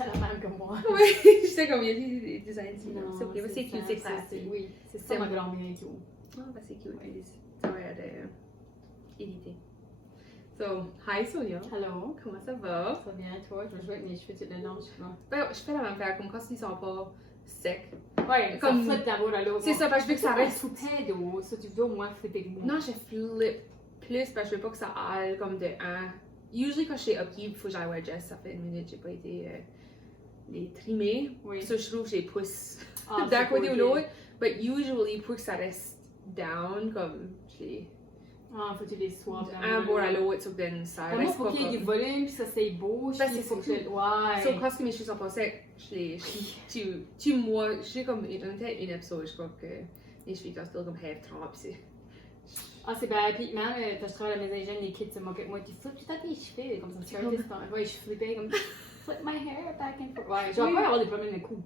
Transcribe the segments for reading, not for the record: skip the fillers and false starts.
T'as la même que moi. Oui, j'étais comme, il y a des designs. Non, c'est cute, c'est classique. Oui, c'est ça ma grand-mère et tout. Ah, bah c'est cute. Ça va éviter. So, hi Sonia. Hello. Comment ça va? Ça va bien, toi? Je vais jouer avec mes cheveux toute la longue, je crois. Ben, je fais la même affaire, comme quand ils sont pas secs. Ouais, comme ça flotte d'abord à l'autre. C'est ça, parce que je veux que ça reste. Flipper d'eau, ça tu veux au moins flipper de moi. Non, je flip plus parce que je veux pas que ça aille comme de 1. Usually quand je suis upkeep, il faut que j'aille voir Jess, ça fait une minute, j'ai pas été les trimer. Oui. Ça, je trouve que je les pousse Ah, d'un c'est côté ou cool, l'autre. But usually, pour que ça reste down, comme je les. Ah, faut que tu les swaps. Un bord à l'autre, so then ça Moi, reste faut pas qu'il y ait du comme. volume, puis ça c'est beau. Ben, Il faut c'est que ouais. So, quand mes cheveux sont pas secs, je les. Tu moi, j'ai comme. J'en étais une épisode, je crois que mes cheveux étaient still comme half trempés, c'est. Ah, c'est bien. Puis même, quand je travaille à la maison hygiène, les kids se moquent de moi. Tu flippes tout à tes cheveux, comme ça. Tu arrêtes ce ouais, je flippais comme. Flip my hair back and forth. Ouais, je vais pas avoir des problèmes de cou.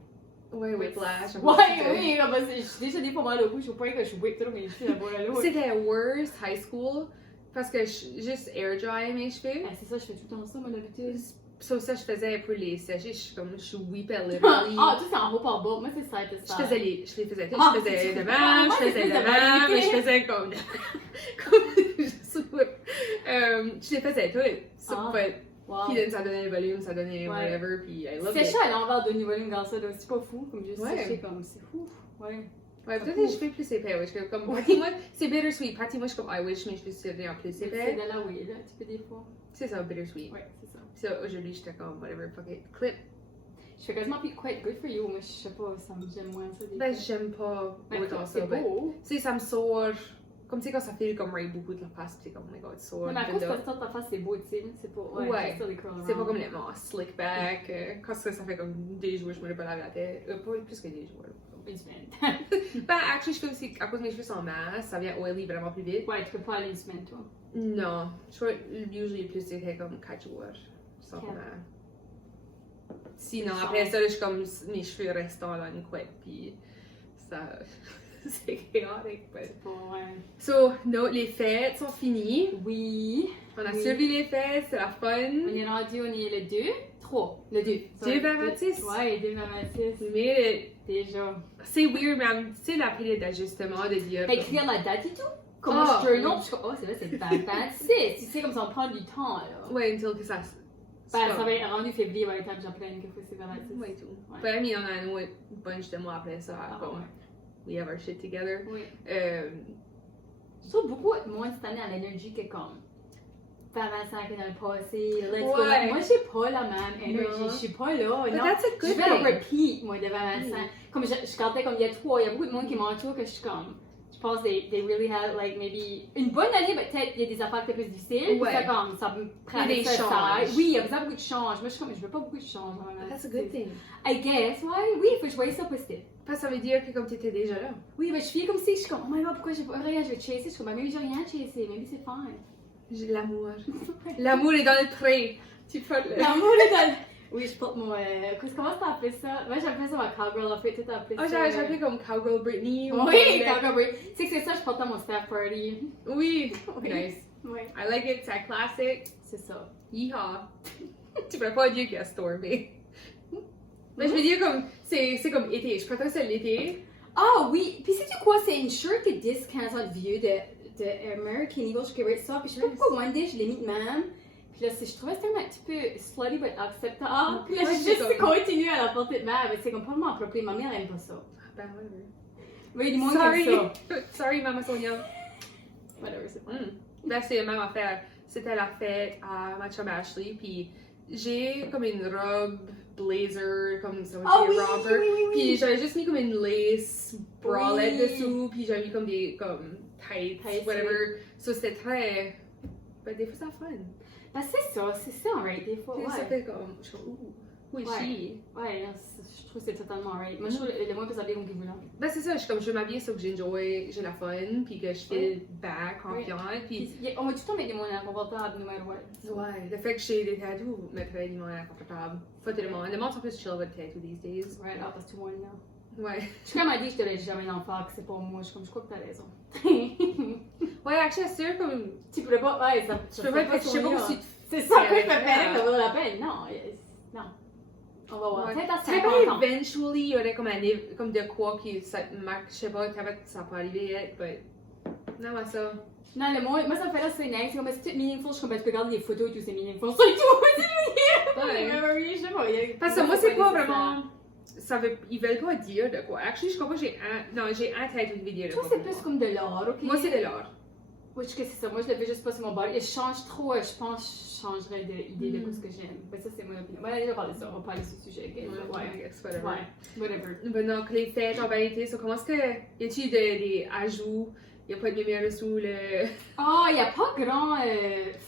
Ouais, whiplash. Oui, je suis déjà des fois mal au cou, je veux pas que je whip trop mes cheveux d'abord à l'autre. C'était worst high school parce que juste air dry mes cheveux. Ah, c'est ça, je fais tout le temps ça, mon habitude. So, ça, je faisais pour les sécher, je whippais literally. Ah, tu sais, en haut par bas, moi c'est side to side. Je les faisais tous, Ah, je faisais tu- de même, Ah, je faisais de moi, même, c'est je faisais comme. Juste whip. Je les faisais toutes. So, Ah. but, Wow. puis then, ça donnait le volume, ça donnait Ouais. whatever, puis I love C'est it. chaud à l'envers de niveau volume dans ça, c'est pas fou, comme juste Ouais. sécher comme c'est fou. Ouais. Ouais, peut-être les cheveux plus épais, ouais. Je fais comme, partie-moi, c'est bittersweet. Partie-moi, je suis comme, I wish mes cheveux seraient en plus C'est épais. de la oui, là, tu peux des fois. C'est ça, bittersweet. Ouais, c'est ça. Puis ça, aujourd'hui, j'étais comme, whatever, fuck it, clip. Je fais quasiment plus quite good for you, mais je sais pas, ça me j'aime moins ça. Des Ben, fois. j'aime pas Ben, autant c'est ça. Ben, beau. tu sais, ça me sort. Comme tu sais, quand ça fait comme right beaucoup de la face, puis c'est comme, oh my god, ça sort. Non, mais à cause que ta face c'est beau, tu sais, c'est pas. Ouais, Ouais. c'est ça les curls C'est pas around. comme les slick back. Quand ça fait comme des jours, je me l'ai pas lavé la tête. Pas plus que des jours. Une semaine. Ben, actually, je fais aussi, à cause de mes cheveux sont minces, ça vient oily vraiment plus vite. Ouais, tu peux pas aller une semaine, toi. Non, je crois usually plus c'était comme 4 jours. Sans Ok. vraiment. Sinon, C'est après ça, là, je suis comme mes cheveux restant là, une couette, puis ça. C'est chaotique. But... C'est pas, ouais. So, no, les fêtes sont finies. Oui. On a Oui. suivi les fêtes, c'est la fun. On est rendu, on est le 2. 3. Le 2. 2,26. Ouais, 2,26. Mais Déjà. c'est weird, mais tu sais, la période d'ajustement de dire. Ben, écrire la date et tout. Comme Ah, je journal, oui. puis je suis comme, oh, c'est là, c'est 2,26. Tu sais, comme ça, on prend du temps, là. Ouais, until que ça. Ben, ça va être rendu février, ouais, quand j'en prends une fois, c'est 2,26. Ouais, tout. Ouais. Ben, mais on a un autre bunch de mois après ça. Ah, comme, ouais. we have our shit together. Oui. Je Je trouve beaucoup moins cette année à l'énergie que comme 25 ans dans le passé. Let's go. Ouais. Moi, j'ai pas la même énergie. Non. Je suis pas là. But Non. that's a Je good vais le thing. repeat, moi, de 25. Comme je comptais comme il y a 3, il y a beaucoup de monde qui m'entoure que je suis comme. Je pense que they really had like maybe une bonne année, mais peut-être il y a des affaires qui étaient plus difficiles. Ouais. Ça, comme, ça me prend des ça, changes. oui, il y a besoin beaucoup de changes. Moi, je suis comme, je veux pas beaucoup de changements. That's a good thing. I guess, ouais, oui, il faut que je voyais ça positif. Parce que ça veut dire que comme tu étais déjà là. Oui, mais je suis comme si je suis comme, oh my god, pourquoi j'ai pas rien, je vais chasser. Je suis comme, maybe j'ai rien à chasser, maybe c'est fine. J'ai de l'amour. L'amour est dans le pré. Tu peux le. L'amour est dans. Oui, je porte mon. Comment t'as appelé ça? Moi, j'appelais ça ma cowgirl outfit, tout appelé Oh, ça. j'ai appelé comme Cowgirl Britney. ou Oui, comme- cowgirl break. Tu sais que c'est ça, je porte à mon staff party. Oui. Oui. Nice. Oui. I like it, c'est un classique. C'est ça. Yeehaw. Tu pourrais pas dire qu'il y a stormé. Mais je veux dire comme, c'est comme été. Je préfère ça l'été. Ah oui, puis sais-tu quoi? C'est une shirt de 10-15 ans de vieux de American Eagle. Je crée ça. Puis je sais pas pourquoi one day je l'ai mis de même. Puis là, je trouvais que c'était un petit peu slutty but acceptable. Puis là, Ouais, j'ai c'est juste comme- continué à la porter de même. Mais c'est complètement approprié. Ma mère aime pas ça. Ben, whatever. Oui, du monde aime ça. Sorry, Maman Sonia. Whatever, c'est pas. Ben, c'est la même affaire. C'était la fête à ma chum Ashley, puis j'ai comme une robe blazer, comme ça, Ah oui, romper. oui, oui, oui. Puis j'avais juste mis comme une lace bralette Oui. dessous, puis j'avais mis comme des comme tights, Tights, whatever. So c'était très. Ben, des fois, c'est fun. Ben, c'est ça, alright, des fois. Puis ça Ouais, fait comme. Je suis comme, ouh, who is Ouais. she? ouais, non, je trouve que c'est totalement alright. Moi, je trouve le moins que ça bien comme Kibula. Ben, c'est ça, je suis comme, je veux m'habiller sauf que j'enjoy, j'ai la fun, puis que je feel back, confiante, puis. On va tout le temps mettre des moyens inconfortables, no matter what. Ouais, le fait que j'ai des tattoos me ferait du moins inconfortable. Pas tout le monde. Le monde sont plus chill avec des tattoos these days. Ouais, là, parce que tout le monde là. Ouais. Je suis comme à dire, je te laisse jamais d'en faire, que c'est pas moi. Je suis comme, je crois que t'as raison. Ouais, actually, c'est sûr, comme. Tu pourrais pas, ouais, ça Je peux pas être, je sais pas sourire. si. C'est ça que je Ouais. me fais, ça vaut la peine. Non, non. On va voir. Ouais. Peut-être à Tu sais 50 ans. pas, eventually, il y aurait comme de quoi qui, ça marque, je sais pas, ça peut arriver, but... Non, mais ça... Non, moi, ça me fait là, c'est nice. C'est comme, c'est tout meaningful. Je suis comme, ben, tu peux regarder des photos et tout, c'est meaningful. C'est tout. Ouais. Je sais pas. Parce que moi, c'est pas vraiment... Ça veut... Ils veulent pas dire de quoi. Actually, je crois pas que j'ai un... Non, j'ai un tête une vidéo de Toi, quoi c'est pour plus moi. comme de l'art, ok? Moi, c'est de l'art. Oui, je sais que c'est ça. Moi, je le fais juste pas sur mon body. Et je change trop. Je pense que je changerais d'idée de ce que j'aime. Mais ça, c'est mon opinion. On va déjà parler de ça. On va parler de ce sujet. Okay? I guess, whatever. Ouais. Whatever. Ben donc, les fêtes en vérité, ça commence que... Y a-t-il des ajouts? Y a pas de lumière dessous, le... Ah, il n'y a pas grand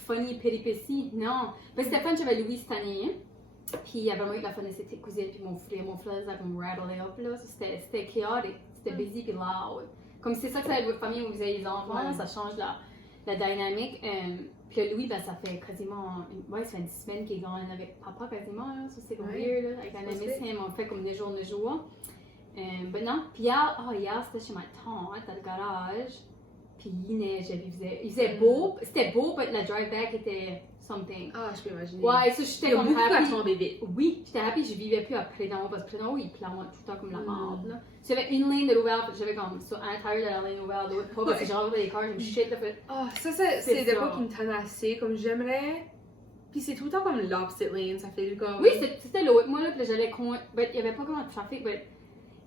funny péripéties, non. Mais c'était fun, j'avais Louis cette année. Puis il y avait vraiment eu la fun de ses petites cousines, puis mon frère, ça comme rattlé up, là. C'était chaotique, c'était busy puis loud. Comme c'est ça que ça va être votre famille où vous avez des enfants, ça change la dynamique. Puis le Louis, ben, ça fait quasiment, ça fait 10 semaines qu'il gagne avec papa quasiment, là. Ça c'est comme weird, là. Avec la miss him, on fait comme des jours. Ben non, puis hier, c'était chez ma tante, dans le garage. Puis il neigeait, il faisait beau. C'était beau, mais le drive-back était something. Ah, je peux imaginer. Ouais, ça j'étais comme beaucoup à happy. tomber vite. Oui, j'étais happy, je vivais plus à Prénom, parce que Prénom, il plante tout le temps comme la merde, là. J'avais une ligne de l'ouvert, j'avais comme ça, à l'intérieur de la ligne ouverte, l'autre pas, parce que j'enlevais les cars, je me shit, là, fait. Ah, ça, c'est de ça. quoi qui me tanne assez, comme j'aimerais. Puis c'est tout le temps comme l'opposite lane, ça fait comme... Oui, c'était l'autre. Moi, là, puis j'allais contre. Il y avait pas grand trafic, mais.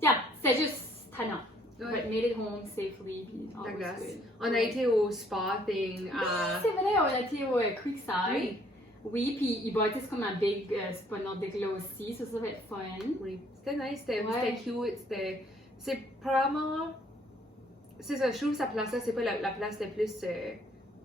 Yeah, c'était juste tannant. Ouais. But made it home safely, puis all I was guess. good. On a été au spa thing Oui, à... c'est vrai, on a été au Creekside. Oui. Oui, puis ils bâtissent comme un big spa nordique là aussi, ça va être fun. Oui, c'était nice, c'était Ouais. cute, c'était... C'est probablement... C'est ça, je trouve que sa place là, c'est pas la place la plus...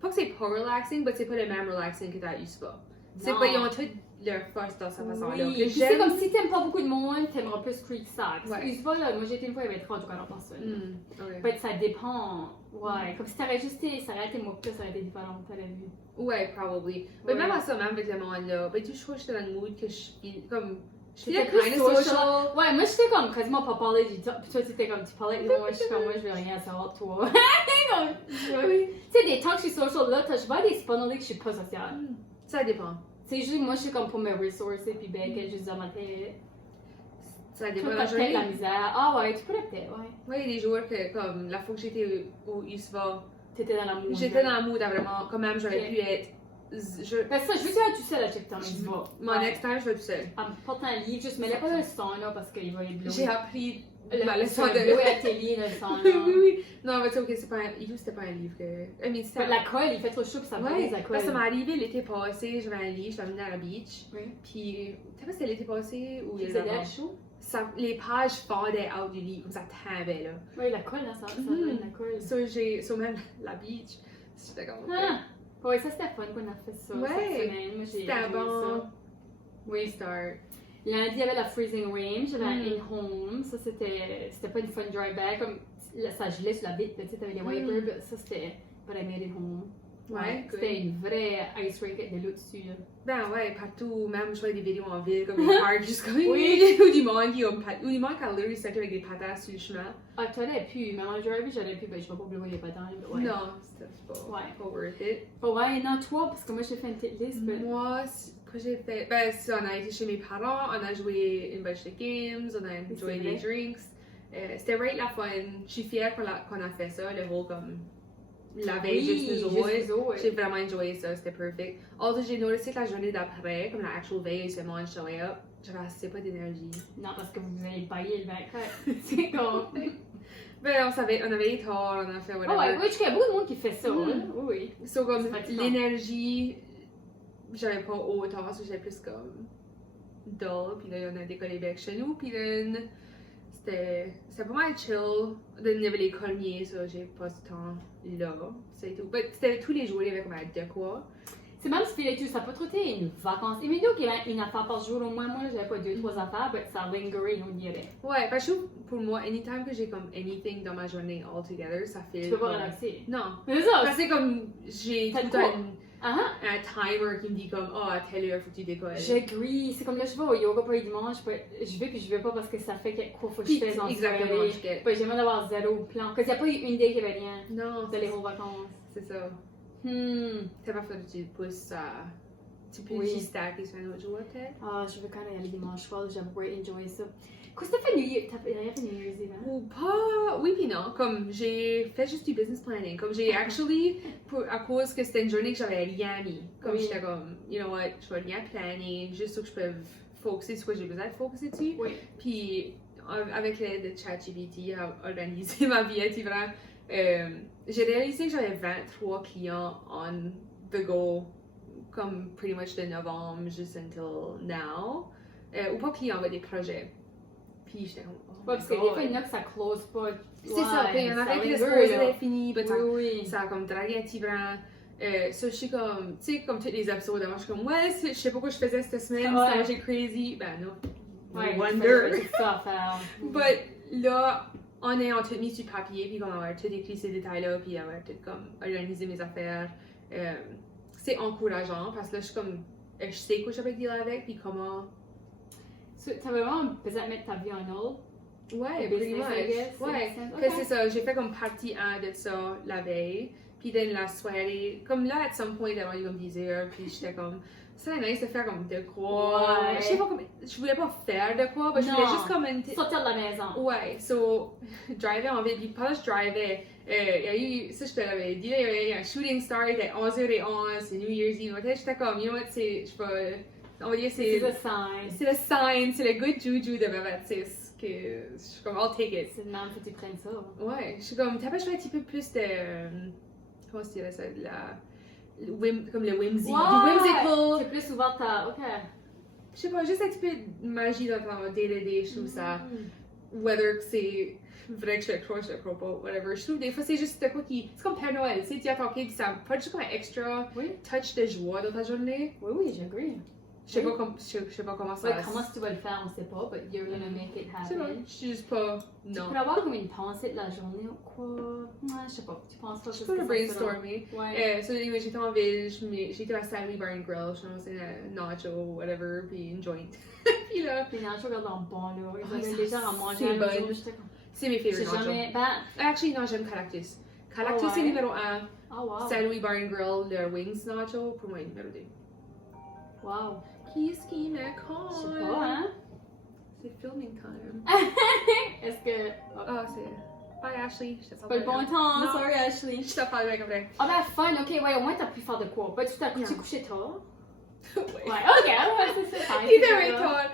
Pas que c'est pas relaxing, mais c'est pas le même relaxing que t'as eu spa. C'est Non. pas, ils ont toutes leur force dans sa façon là. Oui, puis c'est comme si t'aimes pas beaucoup de monde, t'aimeras plus Creekside. Ouais. Spa là, moi j'ai été une fois, il y avait 30 ou 40 personnes. Okay. Fait que ça dépend. Ouais, comme si t'aurais juste été, ça aurait été moi plus, ça aurait été différent, t'aurais vu. Ouais, probably. Mais Ouais. même à ça, même avec le monde là, ben, je trouve que j'étais dans le mood que comme... J'étais J'étais plus kind of social. Ouais, moi j'étais comme quasiment pas parler du temps. Puis toi t'étais comme tu parlais avec moi, je suis comme moi je veux rien savoir de toi. Comme, Oui. tu sais, des temps que je suis social là, je vois des spontanés que je suis pas sociale. Ça dépend. C'est juste moi je suis comme pour me resourcer puis ben que juste dans ma tête. Ça Tu dépend peux de la peut-être la journée. misère. Ah ouais, tu pourrais peut-être, ouais. Ouais, il y a des jours que, comme, la fois que j'étais au USVA, T'étais dans la mood. j'étais dans le mood à vraiment, quand même, j'aurais Ok. pu être... Ben ça, je veux dire tout seul à check time, il va. Mon next time, je vais tout seul. En portant un livre, juste mets-le pas dans le son là parce qu'il va être bleu. J'ai appris le ma leçon son de... bleu atelier dans le son Oui, là. oui, oui. Non, mais tu sais, ok, c'est pas un... Il c'était pas un livre que... I mean, c'était... La colle, il fait trop chaud puis ça Ouais, brise la colle. parce que ça m'est arrivé l'été passé, j'avais un livre, je l'ai amené à la beach. Oui. Puis, tu sais pas si c'était l'été passé ou il y a C'était l'avant? chaud. Ça, les pages fendaient out du livre, comme ça tombait là. Oui, la colle, là, ça Mhm. donne la colle. So même la beach, j'étais comme... ok. Ah! Ouais, ça c'était fun qu'on a fait ça. Ouais. Cette semaine. Moi j'ai C'était aimé bon. ça. Oui. Start. Lundi, il y avait la freezing rain, j'avais un Mm. in-home. Ça c'était pas une fun dry bag. Comme là, ça gelait sur la vitre, tu sais, t'avais les wipers. puis Ça c'était. But I made it home. Ouais, good. C'était une vraie ice rink avec de l'eau dessus. Là. Ben ouais, partout, même je vois des vidéos en ville, comme des parcs, juste comme... Oui. ou du monde qui ont... Ou du monde qui a literally sorti avec des patates sur le chemin. Ah, t'aurais pu, mais en drive, j'aurais pu, ben je vais pas oublier les patins. Mais ouais. Non, c'était pas, Ouais. pas worth it. Oh, ouais, non, toi, parce que moi j'ai fait une petite liste. mais- Moi, que j'ai fait... Ben, c'est, on a été chez mes parents, on a joué une bunch de games, on a enjoyé vrai. des drinks. C'était right la fun. Je suis fière qu'on a fait ça, le whole comme... La veille, juste nous autres. J'ai vraiment enjoyé ça, c'était perfect. Although j'ai noticé que la journée d'après, comme la actual veille, c'est moi showing up, j'avais assez pas d'énergie. Non, parce que vous avez baillé le bac. C'est con. Ben, on avait été tard, on a fait Oh, whatever. ouais, oui, il y a beaucoup de monde qui fait ça. Mhm. Hein? Oui. So, comme C'est fatigant. l'énergie, j'avais pas autant, parce que j'étais plus comme dull, puis là on a décollé avec chez nous, puis là c'était pas mal chill. Là, il y avait les colmiers, ça j'ai pas du temps là, c'est tout. Mais c'était tous les jours, il y avait comme un de quoi. C'est même spirituel, ça peut trop être une vacance. Et mais donc, il y avait une affaire par jour au moins. Moi, j'avais pas 2-3 affaires, mais ça lingerait, on dirait. Ouais, parce que je trouve, pour moi, anytime que j'ai comme anything dans ma journée all together, ça fait. Tu peux pas comme- relaxer. Non. C'est ça. Parce que c'est comme, j'ai T'as tout de quoi? un Ah, timer qui me dit comme, oh, à telle heure, faut que tu décolles. j'agree. C'est comme là, je vais au yoga pour le dimanche. Je vais puis je vais pas parce que ça fait quoi faut que je Puis, fasse en exactement, soirée. je get. Puis j'aimerais d'avoir zéro plan. Parce qu'il n'y a pas eu une day qui avait rien Non, de les vos vacances. c'est ça. Hmm. C'est pas fait que tu pousses à. Tu peux Oui. juste stacker sur un autre jour, peut-être? Ah, je veux quand même y aller dimanche soir, j'aimerais enjoy ça. Qu'est-ce que t'as fait New Year? T'as rien fait New Year's Eve, hein? Ou pas, oui puis non, comme j'ai fait juste du business planning, comme j'ai actually, à cause que c'était une journée que j'avais rien mis, comme Oui. j'étais comme, you know what, je vais rien planer, juste pour que je peux focuser sur quoi j'ai besoin de focuser dessus, Oui. puis avec l'aide de ChatGPT à organiser ma vie, tu vois, j'ai réalisé que j'avais 23 clients on the go, comme pretty much de novembre just until now, ou pas clients, mais des projets. Puis j'étais comme, oh Ouais, my parce que des God. fois, il y en a que ça close pas. C'est ça, puis il y en avait qui les étaient supposés là. d'être finis, mais Oui, ça a comme dragué un petit brin. Ça, je suis comme, tu sais, comme tous les épisodes avant, je suis comme, ouais, je sais pas quoi je faisais cette semaine, Ouais. c'était j'ai crazy. Ben non, no ouais. wonder. C'est ça à faire. But là, en ayant tout mis sur papier, puis comme avoir tout écrit ces détails-là, puis avoir tout comme organisé mes affaires, c'est encourageant parce que là, je suis comme, je sais quoi je vais dealer avec, puis comment. So, t'as vraiment besoin de mettre ta vie en ordre. Ouais, Le pretty business, I much. guess, Ouais, ok. que c'est ça, j'ai fait comme partie 1 de ça la veille, puis dans la soirée, comme là, at some point, avant comme 10 heures, puis j'étais comme, ça serait nice de faire comme de quoi. Ouais. Je sais pas comme, je voulais pas faire de quoi, mais je voulais Non. juste comme une. Sortir de la maison. Ouais, so, driver en ville, puis pendant que je drivais, il y a eu, ça je te l'avais dit, il y a eu un shooting star, il était 11h11, c'est New Year's Eve, j'étais comme, you know what, c'est, je vais, on va dire, C'est le sign. c'est le sign, c'est le good juju de ma baptiste, que je suis comme, I'll take it. C'est le même que tu prennes ça. Ouais, je suis comme, t'as pas joué un petit peu plus de, comment se dirait ça, de la, comme le whimsy, du whimsical, C'est plus ouverte à. Ok. je sais pas, juste un petit peu de magie dans ton day-to-day, je trouve ça, Mm. whether que c'est vrai que je le crois pas, whatever, je trouve des fois c'est juste de quoi qui, c'est comme Père Noël, tu sais, tu as ton kid, ça pas juste comme un extra Oui. touch de joie dans ta journée, Oui, j'agree. je sais pas, je sais pas comment ça Ouais, comment tu vas le faire, on sait pas, but you're gonna make it je sais pas, happen. je suis juste pas, Tu non. peux avoir comme une pensée de la journée ou quoi? Ouais, je sais pas. Tu penses pas Je que peux le brainstormer. Ouais. So, anyway, j'étais en ville, j'étais à Stanley Bar and Grill, je faisais un nacho, whatever, puis une joint. Puis là, Les nachos regardent bon là. Ah, Ils ça, avaient les gens à manger c'est un bon. jour, j'étais comme. c'est mes J'ai favorite nachos. jamais. Ben. Actually, non, j'aime Galactus. Galactus, Oh, c'est ouais? numéro 1. Oh wow. Saint Louis Bar and Grill, le Wings Nacho, pour moi, numéro 2. Wow. Qui est-ce qui me Je colle? sais pas, hein? C'est filming time. Est-ce que. Oh, Ah, c'est. Bye, Ashley. Je te pas le bon temps, Non. sorry Ashley. Je te parle avec après. Ah ben fun, ok, ouais, au moins t'as pu faire de quoi? Ben tu t'es Non. couché tard. Ouais. Ouais, ok, ouais, c'est ça. Il était very tard.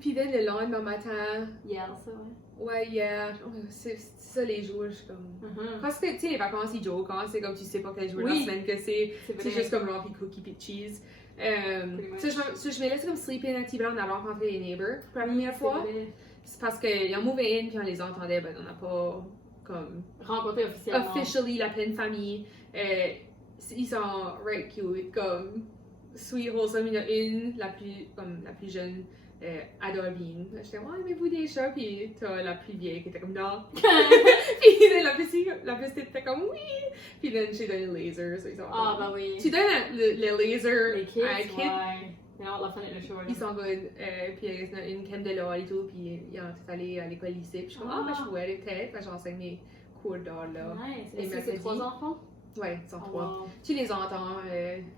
Puis then, le lendemain matin, Hier, ça, ouais. ouais, hier, c'est ça les jours, je suis comme. Mhm. Parce que, tu sais, les vacances, ils joke, hein, c'est comme tu sais pas quel jour de Oui. la semaine que c'est. C'est C'est vrai. juste comme rempli de cookies et cheese. much. So, je me laisse comme sleeper un petit peu en allant rencontrer les neighbors pour la première C'est fois. vrai. C'est parce qu'ils ont mové in puis on les entendait, ben on n'a pas comme Rencontrer officiellement. officially la pleine famille. Ils sont right cute, comme sweet, wholesome. Il y en a une, la plus jeune, adore Bean. J'étais, ouais, aimez-vous des chats? Puis t'as la plus vieille qui était comme, non. Puis la petite était comme, oui. Puis là, j'ai donné le laser. So ils sont Ah, comme- ben oui. Tu donnes le laser Les kids, à un kid, ouais. Ils ont la fin de le show. ils sont good. Puis il y en a une qui aime de l'art et tout, puis ils ont tout allé à l'école lycée. Puis je suis comme, ah, ben je pourrais aller peut-être, parce que j'enseigne mes cours d'art là. Nice. Les Est-ce que c'est mercredis. 3 enfants? Ouais, ils sont Oh, 3. wow. Tu les entends,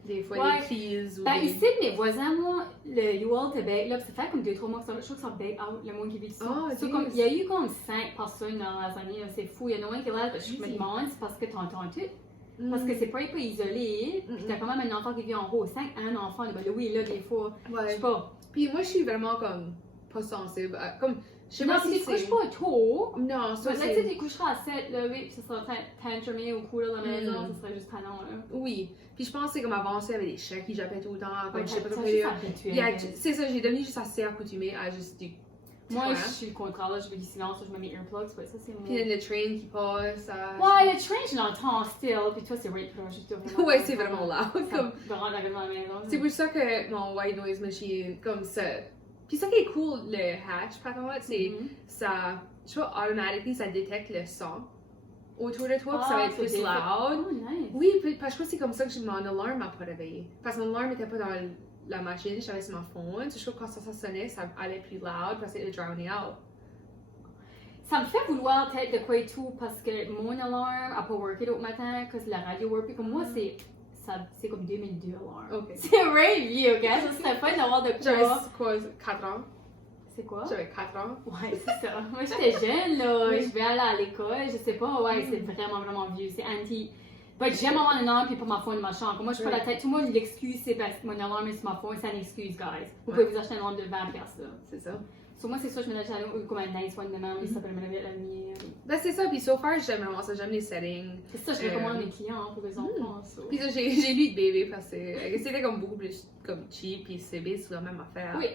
des fois, Ouais. des crises ou Ben des... ici, mes voisins, moi, le UL de Bake, là, ça fait comme 2-3 mois que ça, je trouve que ça bake out, le monde qui vit ici. Ah, So, yes. comme, il y a eu comme 5 personnes dans les années, là, c'est fou. Il y en a un qui est là, je me Easy. demande, c'est parce que t'entends tout. Mm. Parce que c'est pas isolé, puis t'as quand même un enfant qui vit en haut. 5 un enfant, ben là, oui, là, des fois, je Ouais. sais pas. Puis moi, je suis vraiment comme pas sensible. Comme, je sais Non, pas si si tu couches c'est... pas tôt, Non, ça là, tu sais, c'est... tu coucheras à 7, là, oui, puis ça sera tantrumé au cou, là, dans la maison, Mm. ça serait juste canon, là. Oui. Puis je pense que c'est comme avant ça, il y avait des chats qui jappaient tout le temps. Comme Ouais, je sais pas ça, trop juste quoi. habitué, Il y a- I guess. C'est ça, j'ai devenu juste assez accoutumée à juste du... Moi, Ouais. je suis le contraire, là, je veux du silence, je mets mes earplugs, ouais, ça, c'est mon... Puis il y a le train qui passe. Ça... Ouais, le train, je l'entends still, puis toi, c'est right proche, je te Ouais, c'est vraiment loud. Ça Comme... me rend vraiment à la maison. C'est pour ça que mon white noise machine, comme ça. Puis ça qui est cool, le hatch, par contre, c'est Mhm. ça, je sais pas, automatiquement, ça détecte le son autour de toi, puis ça va Ah, être c'est plus des- loud. Oh, nice. Oui, puis parce que je crois que c'est comme ça que mon alarme m'a pas réveillée. Parce que mon alarme était pas dans la machine, j'avais sur mon phone. Je trouve que quand ça sonnait, ça allait plus loud parce que c'était drowning out. Ça me fait vouloir peut-être de quoi et tout, parce que mon alarme a pas worké l'autre matin, parce que la radio work, puis comme moi, c'est... c'est comme 2002 alors. Ok. C'est vrai vieux, ok? Ça serait fun d'avoir de J'avais quoi. quoi, 4 ans? C'est quoi? J'avais 4 ans. Ouais, c'est ça. Moi, j'étais jeune, là. Oui. Je vais aller à l'école. Je sais pas. Ouais, c'est vraiment vieux. C'est anti. But j'aime avoir une alarme puis pas ma phone, machin. Comme moi, je prends la tête. Tout le monde, l'excuse, c'est parce que mon alarme est sur ma phone. C'est une excuse, guys. Vous pouvez vous acheter une alarme de 20$, là. C'est ça. Sur moi, c'est ça, je me lève comme un nice one de même. Il s'appelle me lever à la nuit. Ben, c'est ça. Puis, so far, j'aime vraiment ça. J'aime les settings. C'est ça, je recommande à mes clients pour les enfants. So. Puis, ça, j'ai lu de bébé parce que c'était comme beaucoup plus comme cheap. Puis, c'est la même affaire. Oui.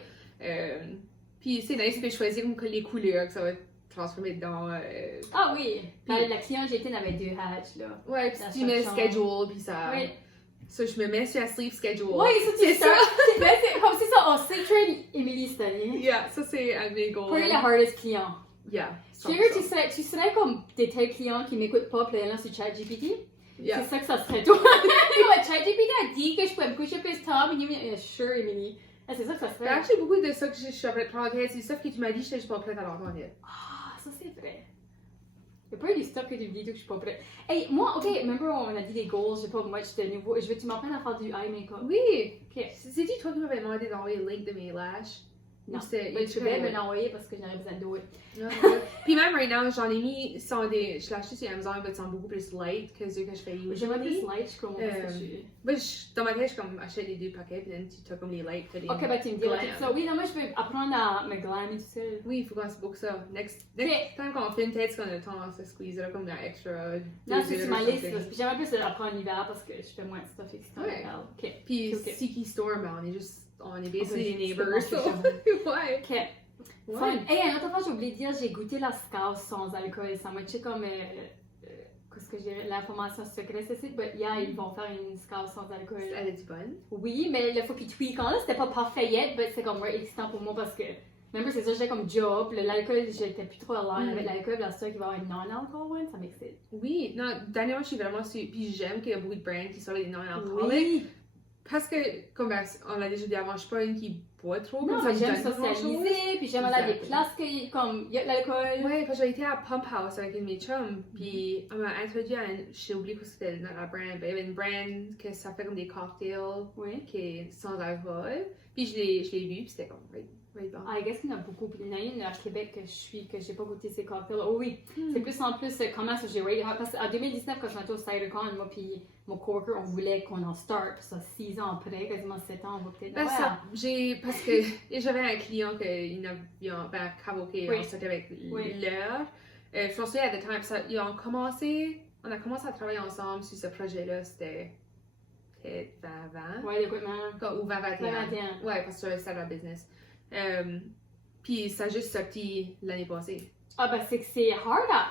Puis, c'est nice. Puis, choisir comme les couleurs que ça va transformer dedans. Ah oui. Puis- La cliente, j'étais, elle avait 2 hatches, là. Ouais, puis Dans tu chaque mets chambre. schedule. Puis, ça. Oui. Ça, je me mets sur la sleep schedule. Oui, ça, c'est ça. C'est comme c'est ça. On s'est train Emily cette année. Yeah, ça, c'est un de mes goals. Pour les hardest clients. Yeah. Sérieux, tu serais comme des tels clients qui m'écoutent pas, puis là, sur ChatGPT? Yeah. C'est ça que ça serait toi. ChatGPT a dit que je pouvais me coucher plus tard, mais Emily, sure, Emily. Ah, c'est ça que ça Il y a serait. actually beaucoup de ça que je suis prête à prendre. C'est ça que tu m'as dit, je suis pas prête à l'entendre. Ah, ça c'est vrai. Il y a pas eu du stuff que tu me dis que je suis pas prête. Hey, moi, ok, remember on a dit des goals, j'ai pas much de nouveau. Je veux que tu m'apprennes à faire du eye makeup. Oui. Ok. C'est-tu toi qui m'avais demandé d'envoyer le link de mes lashes? Non. Ou c'était- Ben, tu vais me l'envoyer parce que j'en ai besoin d'eau. Non, puis même right now, j'en ai mis, je l'ai acheté sur Amazon, mais ils sont beaucoup plus light que ceux que je fais J'aimerais plus usually. light, je commence à je... Ben, dans ma tête, je comme achète les 2 paquets, puis tu as comme les light, t'as les Ok, bah tu me dis, glam. ok. So, oui, non, moi je veux apprendre à me glam et tout ça. Oui, il faut qu'on se book ça. Next Ok. time qu'on filme, peut-être qu'on a le temps de se squeeze là, comme un extra. Non, 2 c'est sur heures ma or liste, something. là. Puis j'aimerais plus l'apprendre l'hiver parce que je fais moins de stuff excitant. Ouais. Ok. Puis Ok. Siki Store, ben, on est basically Ouais, les je peux neighbors, penser so. que Ouais. Ok. Ouais. Fun. Hey, un autre fois, j'ai oublié de dire, j'ai goûté la scouse sans alcool. Ça m'a tué comme. Qu'est-ce que je dirais? L'information secrète, c'est ça. Mais yeah, ils vont faire une scouse sans alcool. Elle est bonne. Oui, mais le fois qu'ils tweakent, là, c'était pas parfait yet, mais c'était comme ouais, excitant pour moi parce que. Même c'est ça, j'étais comme job, l'alcool, j'étais plus trop align avec l'alcool, là, c'est sûr qu'il va y avoir une non-alcool one, ça m'excite. Oui, non, dernièrement, je suis vraiment sur. Puis j'aime qu'il y a beaucoup de brands qui sortent des non-alcooliques. Oui! Parce que, comme on l'a déjà dit avant, je suis pas une qui boit trop. Non, comme mais me j'aime donne pas grand-chose. socialiser, puis j'aime aller à des Exactement. places que, comme, il y a de l'alcool. Ouais, parce que j'ai été à Pump House avec une de mes chums, puis on m'a introduit à une. J'ai oublié quoi c'était la brand, mais il y avait une brand que ça fait comme des cocktails Oui. qui est sans alcool. Puis je l'ai vu, puis c'était comme, right bon. Ah, I guess qu'il y en a beaucoup. Puis il y en a une à Québec que j'ai pas goûté ces cocktails. Oh oui, c'est plus en plus comment ça j'ai rate. Parce qu'en 2019, quand je suis allée au CiderCon, moi puis mon coworker, on voulait qu'on en start. Puis ça, 6 ans après, quasiment 7 ans, on va peut-être. Ben, Ouais. ça, parce que j'avais un client qui ben, Karaoke, Oui. on sortait avec Oui. leur. Je me souviens à the time, on a commencé à travailler ensemble sur ce projet-là, c'était peut-être 2020. Ouais, l'équipement. Ou 2021. 2021. Ouais, parce que j'avais starté la business. Puis ça a juste sorti l'année passée. Ah, ben c'est que c'est hard à.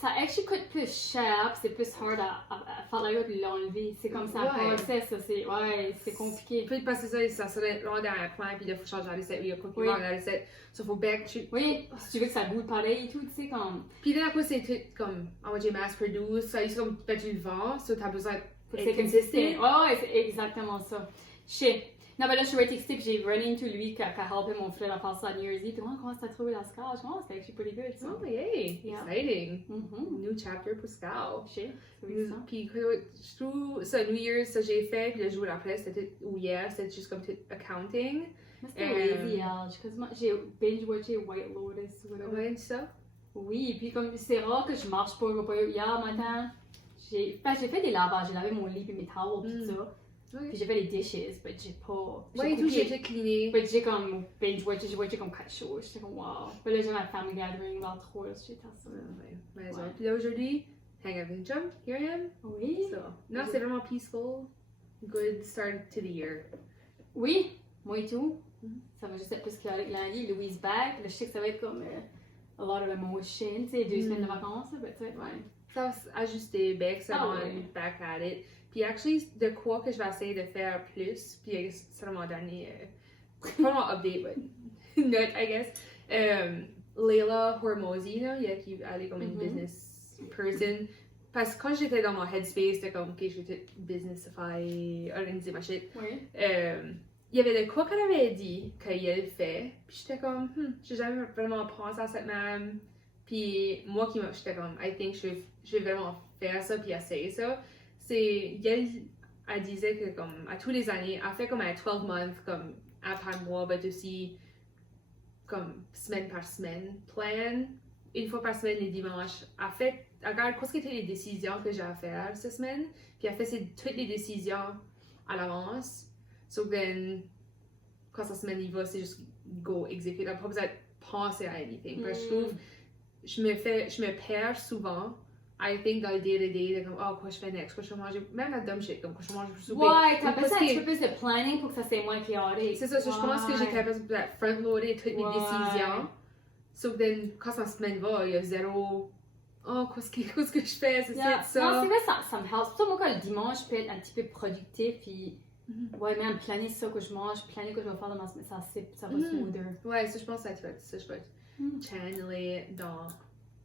Ça actually coûte plus cher, puis c'est plus hard à faire la puis l'enlever. C'est comme ça, Ouais. process, ça, c'est. Ouais, c'est compliqué. Puis parce que ça serait rendu à un point, puis là, il faut changer la recette, il y a quoi qui Oui. va dans la recette. Ça, faut back. Oui, si tu veux que ça goûte pareil et tout, tu sais, comme. Puis là, après, c'est tout comme, on va dire mass produce, ça, c'est comme, ben, tu le vends, ça, t'as besoin Faut que d'être c'est consistent. consistent. Ouais, c'est exactement ça. Shit. Non, ben là, je suis texté, puis j'ai run into lui qui a helpé mon frère à passer à New Year's Eve. Puis, comment t'as trouvé la scar? Je pense que c'était actually pretty good, ça. Oh, yay! Yeah. Exciting! Mhm. New chapter pour Scout. Shit. C'est ça. Puis, je trouve, ça, New Year's, ça, j'ai fait, puis le jour après, c'était, ou hier, c'était juste comme tout accounting. Moi, c'était lazy, j'ai binge-watché White Lotus ou whatever. Ouais, ça. Oui, puis comme c'est rare que je marche pas, hier matin, j'ai fait des lavages, j'ai lavé mon lit puis mes towels pis ça. Ouais. Puis j'ai fait les dishes, mais j'ai pas. Ouais, tout, j'ai tout cleané. Mais j'ai comme binge-watché, j'ai watché comme 4 shows, j'étais comme wow. Puis là j'ai ma family gathering vers 3, là, j'étais à ça. Ouais, ouais. Ouais. Puis là, aujourd'hui, hang up and jump, here I am. Oui. So, non, c'est vraiment peaceful. Good start to the year. Oui, moi et tout. Mhm. Ça va juste être plus chaotique lundi, Louise back. Là, je sais que ça va être comme a lot of emotion, tu sais, 2 semaines de vacances, là, mais tu sais, ouais. Ça va s'ajuster, back, ça Ah va ouais. back at it. Puis, actually, de quoi que je vais essayer de faire plus, puis c'est vraiment dernier, pas vraiment update, but note, I guess. Leila Hormozy, là, qui elle est comme une Mhm. business person. Parce que quand j'étais dans mon headspace, c'était comme, ok, je vais tout businessify, organiser ma shit. Oui. Il y avait de quoi qu'elle avait dit qu'elle fait, puis j'étais comme, j'ai jamais vraiment pensé à cette même. Puis moi j'étais comme, I think je vais vraiment faire ça puis essayer ça. C'est, elle elle disait que comme à tous les années, elle fait comme un 12 months, comme à par mois, mais aussi comme semaine par semaine, plan, une fois par semaine les dimanches. Elle regarde quoi c'était les décisions que j'ai à faire cette semaine, puis elle fait toutes les décisions à l'avance. So then, quand sa semaine y va, c'est juste go exécuter. Elle n'a pas besoin de penser à anything. Parce que je trouve, je me perds souvent. I think dans le day-to-day, comme, oh, quoi je fais next, quoi je vais manger, même la dumb shit, comme, quoi je vais manger pour souper. Ouais, t'as besoin un petit peu plus de planning pour que ça soit moins chaotique. C'est ça, je pense que j'ai capable de front-loader toutes mes décisions. So then, quand sa semaine va, il y a zéro, oh, qu'est-ce que je fais, c'est ça. Non, c'est vrai, ça me help. Surtout moi, quand le dimanche, je peux être un petit peu productif, puis ouais, même planer ça que je mange, planer que je vais faire dans ma semaine, ça va smoother. Ouais, ça, je pense que ça va être ça, je vais channeler dans...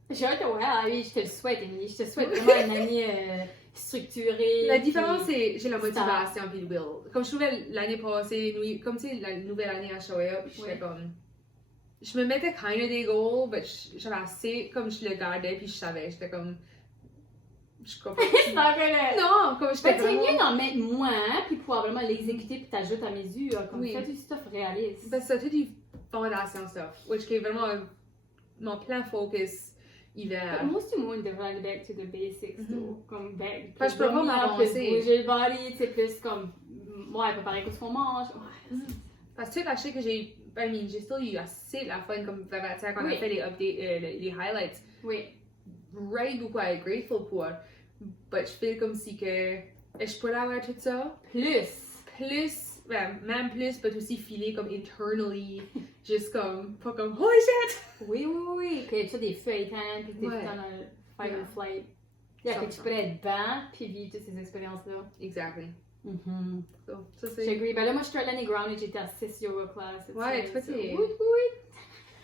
J'ai hâte de voir, oui, je te le souhaite, Émilie. Je te souhaite vraiment une année structurée. La différence, c'est j'ai la motivation puis le will. Comme je trouvais l'année passée, comme tu sais, la nouvelle année à show up, j'étais comme... Je me mettais kind of des goals, mais j'avais assez, comme je le gardais, puis je savais, j'étais comme... Je comprends. Non, comme j'étais vraiment... c'est mieux d'en mettre moins, puis probablement l'exécuter, puis t'ajoutes à mesure. Comme fais du stuff réaliste. Parce que c'est tout du fondation stuff, which est vraiment mon plan focus hiver. Moi aussi, moi, on devrait aller back to the basics, comme back. Parce que je peux pas m'avancer. Bouger le body, c'est plus comme... Ouais, préparer ce qu'on mange. Parce que tu sais, la shit que j'ai... j'ai still eu assez la fun comme quand on a fait les updates, les highlights. Oui. Right beaucoup à être grateful pour. Mais je fais comme si que je pourrais avoir tout ça. Plus, même plus, mais aussi filer comme internally, juste comme, pas comme holy shit! Oui. Puis tu as des feuilletons, puis t'es dans le fight or flight. Que tu peux être bas, puis vivre toutes ces expériences-là. Exactly. So, ça c'est... J'agree. Ben là, moi, je suis à l'année grounded, j'étais à 6 yoga classes. Ouais, toi, t'es...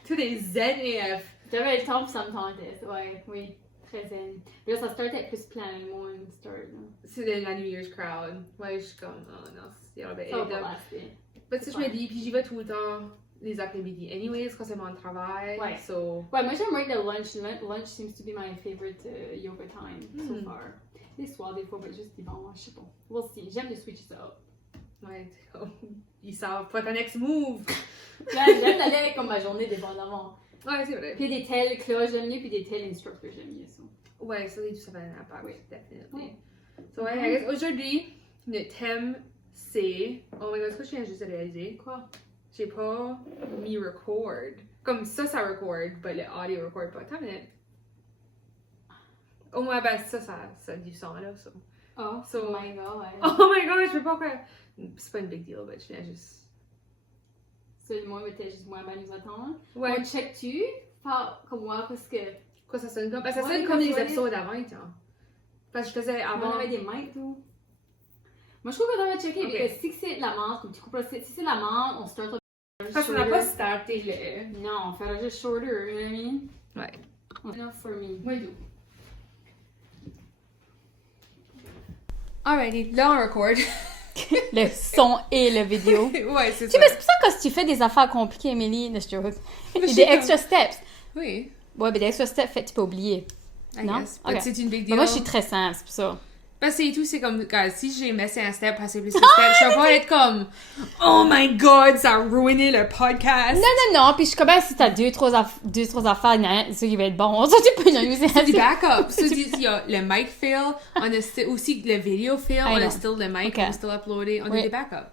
Tous des ZAF. J'avais le temps, puis ça me tentait. Ouais, oui. Très zen. Mais là, ça start avec plus plan le monde start. C'est la New Year's crowd. Ouais, je suis comme, oh non, c'est un peu ça va pas laster. Mais tu sais, je me dis, puis j'y vais tout le temps les après-midi. Anyways, quand c'est mon travail. Ouais. So... Ouais, moi j'aimerais le lunch. Lunch seems to be my favorite yoga time so far. Les soirs, des fois, ben juste dimanche, je sais pas. We'll see. J'aime de switch ça up. Ouais, ils savent pas ta next move. J'aime d'aller avec comme ma journée dépendamment. Ouais, c'est vrai. Puis des tels cloches, j'aime mieux, puis des tels instructors, j'aime mieux ça. Ouais, ça, ça fait un impact, oui, definitely. So, ouais, I guess aujourd'hui, le thème, c'est... Oh my god, est-ce que je viens juste de réaliser? Quoi? J'ai pas mis record. Comme ça record, mais le audio record pas. Attends une minute. Au moins, ben ça a du son là, ça. Oh, so, my god. Oh my god, je peux pas faire... C'est pas une big deal, mais je viens juste... C'est moi, mais t'es juste moins bien nous attendre. Ouais. On check-tu? Comme moi, parce que... Quoi, ça sonne comme? Parce que ça sonne comme les épisodes avant, tiens. Parce que je faisais avant... On avait des mics, tout. Moi, je trouve qu'on devrait checker, parce que si c'est de la menthe, comme tu coupes, si c'est de la menthe, on start parce qu'on n'a pas starté le... Non, on fera juste shorter, you know what I mean? Ouais. Enough for me. Moi, do. Alrighty, là on record. Le son et la vidéo. Ouais, c'est ça. ça. C'est pour ça que si tu fais des affaires compliquées, Emily, il y a des extra steps. Oui. Ouais, mais des extra steps, tu peux oublier. Non? Okay. C'est une big deal. Moi, je suis très simple, c'est pour ça. Parce que tout, c'est comme, si j'ai mis un step, passer plus de steps, je vais pas être comme, oh my god, ça a ruiné le podcast. Non, puis je suis comme, si t'as deux, trois affaires, c'est ça qui va être bon. Ça, tu peux nous user. C'est du backup. Ça, il y a le mic fail, on a aussi le video fail, on a still le mic, on a still uploadé, on a des backups.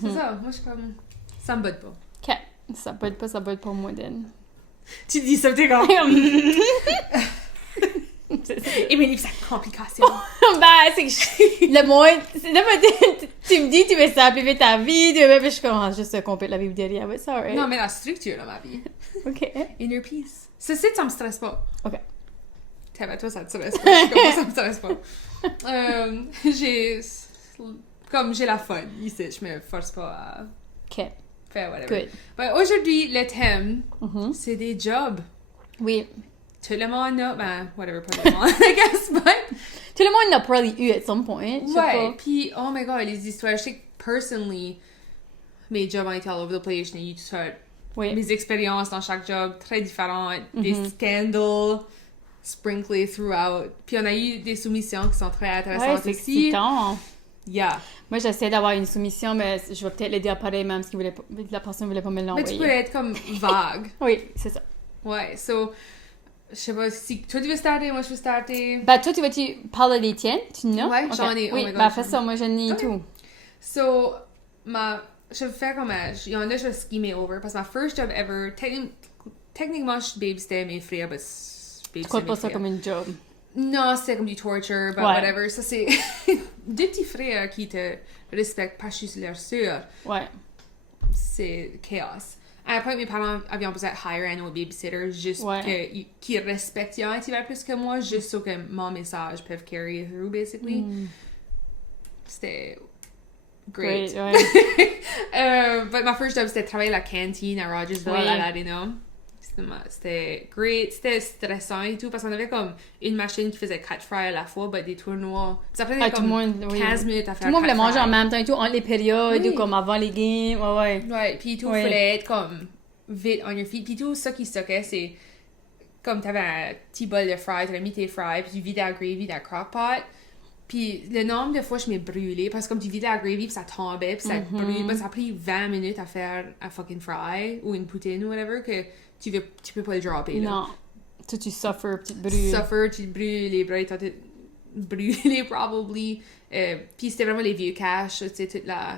C'est ça, moi, je suis comme, ça me botte pas. Ok, ça botte pas moi, Dan. Tu dis ça, t'es comme... Et mais c'est une complication. Ben, c'est que le moins. Tu me dis, tu veux simplifier ta vie, puis je commence juste à compléter la vie derrière. Mais c'est alright. Non, mais la structure dans ma vie. Ok. Inner peace. Ceci, ça me stresse pas. Ok. Toi, ça te stresse pas. Moi, ça me stresse pas. J'ai la fun ici, je me force pas à. Ok. Faire whatever. Good. Ben, aujourd'hui, le thème, c'est des jobs. Oui. Tout le monde a, whatever, pas tout le monde, I guess, but... Tout le monde l'a probably eu at some point, je sais pas. Puis, oh my god, les histoires, je sais que, personally, mes jobs ont été all over the place, j'ai eu tout ça. Oui. Mes expériences dans chaque job, très différentes, des scandals sprinklés throughout. Puis, on a eu des soumissions qui sont très intéressantes c'est aussi. excitant. Yeah. Moi, j'essaie d'avoir une soumission, mais je vais peut-être l'aider à parler même si la personne voulait pas me Mais l'envoyer. tu pourrais être comme vague. Oui, c'est ça. Ouais, so, je sais pas si toi tu veux starter, moi je veux starter. Ben, toi, tu vas-tu parler des tiennes? Tu n'as? Ouais, Ok. j'en ai. Oui, Oh my God, ben, fais j'en ai. ça, moi, je n'ai Ok. tout. So, je vais faire comme il y en a, je vais skimmer over parce que ma first job ever, techniquement, je babysittais mes frères, mais Tu crois pas ça comme une job? Non, c'était comme du torture, but Ouais. whatever. Ça, c'est deux petits frères qui te respectent parce que je suis leur sœur. Ouais. C'est chaos. À un point, mes parents avaient besoin de hire un autre babysitter juste Ouais. qui respecte un petit peu plus que moi, juste so que mon message peut carry through, basically. C'était great. ouais. But my first job, c'était de travailler à la cantine à Rogersville, Oui. à l'Arena. C'était great, c'était stressant et tout, parce qu'on avait comme une machine qui faisait 4 fries à la fois, but des tournois. Ça prenait Tout le comme monde, oui. 15 minutes à faire Tout le monde voulait 4 manger en fries. même temps et tout, entre les périodes Oui. ou comme avant les games. Ouais, ouais. Ouais, puis tout, Oui. fallait être comme vite on your feet. Puis tout, ça qui suckait, c'est comme t'avais un petit bol de fries, t'avais mis tes fries, puis tu vidais la gravy dans le crock-pot. Puis le nombre de fois je m'ai brûlé parce que comme tu vidais la gravy puis ça tombait puis ça brûle, ben, ça a pris 20 minutes à faire un fucking fry ou une poutine ou whatever que tu peux pas le dropper là. Non. Toi, tu suffers, petite brûle. Suffer, tu te brûles, les bras t'as tout brûlé probably. Puis c'était vraiment les vieux cash, tu sais, toute la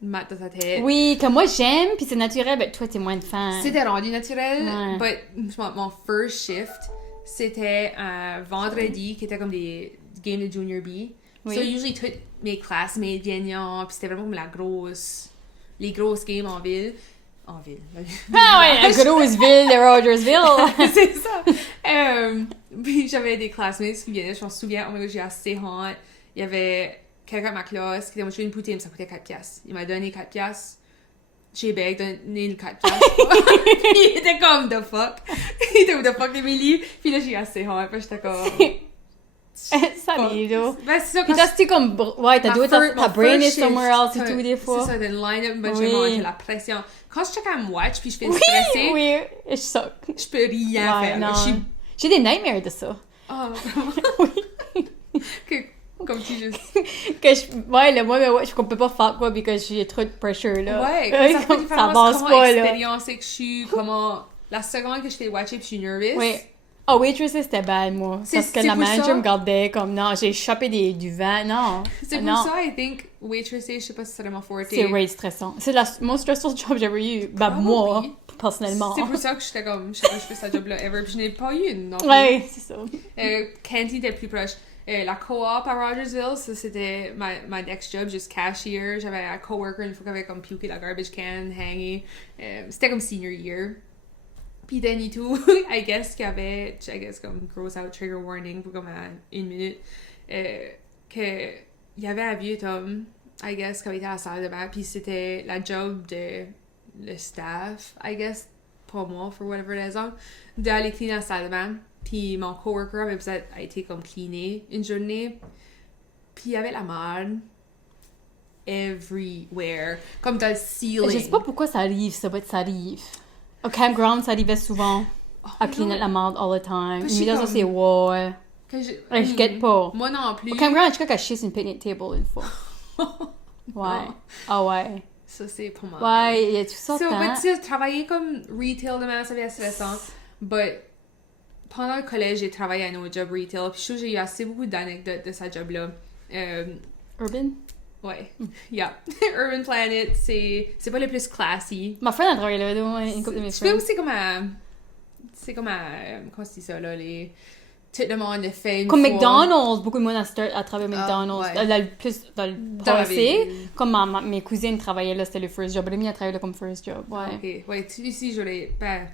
mat dans ta tête. Oui, comme moi, j'aime, puis c'est naturel, ben toi, t'es moins de fan. C'était rendu naturel, Ouais. but mon first shift, c'était un vendredi qui était comme des games de Junior B. Oui. So, usually, toutes mes classmates viennent, puis c'était vraiment comme les grosses games en ville. En ville. Ah ouais, la grosse ville de Rogersville. C'est ça. Puis j'avais des classmates qui venaient, je m'en souviens, oh my god, j'ai assez honte. Il y avait quelqu'un de ma classe qui était, moi, je fais une poutine, ça coûtait 4 piastres. Il m'a donné 4 piastres. J'ai donné le 4 piastres. Puis il était comme, the fuck. Il était comme, the fuck, Emily. Puis là, j'ai assez honte. Puis j'étais comme... Ça arrive, là. Ben, c'est ça, Puis quand t'as comme, ouais, t'as Ma ta mon brain is first somewhere shift, else et tout, des fois. C'est ça, de line-up, ben, Oui. j'ai la pression. Quand je check à me watch, puis je fais Oui, stresser, oui, je suck. je peux rien Ouais, faire. non. Je suis... J'ai des nightmares de ça. Oh, comme tu juste... Ouais, le moi, mais ouais, je peux pas faire quoi parce que j'ai trop de pressure, là. Ouais, ça fait comme, différence avance comment pas, là. expériencer que je suis, comment... La seconde que je fais watcher puis je suis nervous. Oui. Oh, Waitresses, c'était bad, moi. C'est- Parce que c'est la pour manager ça. me regardait comme, non, j'ai chopé du vent, non. C'est non. pour ça, I think, waitresses, je sais pas si c'est vraiment forte. C'est way stressant. C'est la most stressful job que j'ai eu. Ben, Probably. moi, personnellement. C'est pour ça que j'étais comme, je sais pas, je fais cette job-là ever, puis je n'ai pas eu une non plus. Ouais, c'est ça. Candy était plus proche. La co-op à Rogersville, ça c'était ma next job, juste cashier. J'avais un coworker une fois qui avait comme puké la garbage can, hangé. C'était comme senior year. Puis then et tout, I guess qu'il y avait, comme gross out trigger warning pour comme à 1 minute, que il y avait un vieux homme, I guess, qui avait été à la salle de bain, puis c'était la job de le staff, I guess, pas moi, for whatever raison, d'aller cleaner la salle de bain. Puis mon coworker avait besoin a été comme cleané une journée. Puis il y avait la merde everywhere, comme dans le ceiling. Je sais pas pourquoi ça arrive, ça, mais ça arrive. Au campground, ça arrivait souvent. À cleaner la merde all the time. je suis Mais ça, comme- c'est ouais. Que Je guette pas. Moi non plus. Au campground, je crois qu'elle chie sur une picnic table une fois. Ouais. Ah ouais. Ça c'est pour moi. Ouais, il y a tout ça. So, hein. but tu sais, travailler comme retail demain, ça devient stressant. But pendant le collège, j'ai travaillé à un autre job retail. Puis je trouve que j'ai eu assez beaucoup d'anecdotes de ce job-là. Urban? Ouais. Yeah. Urban Planet, c'est pas le plus classy. Ma friend a travaillé là, ouais, une couple de mes Tu fais friends. aussi comme un... C'est comme un... Comment c'est ça, là? Tout le monde le fait une Comme fois. McDonald's, beaucoup de monde a travaillé à McDonald's. ouais. Dans le Dans la passé, ville. comme mes cousines travaillaient là, c'était le first job. Rémi a travaillé là comme first job. Ouais. Ok. Ouais, ici, j'aurais... Ben,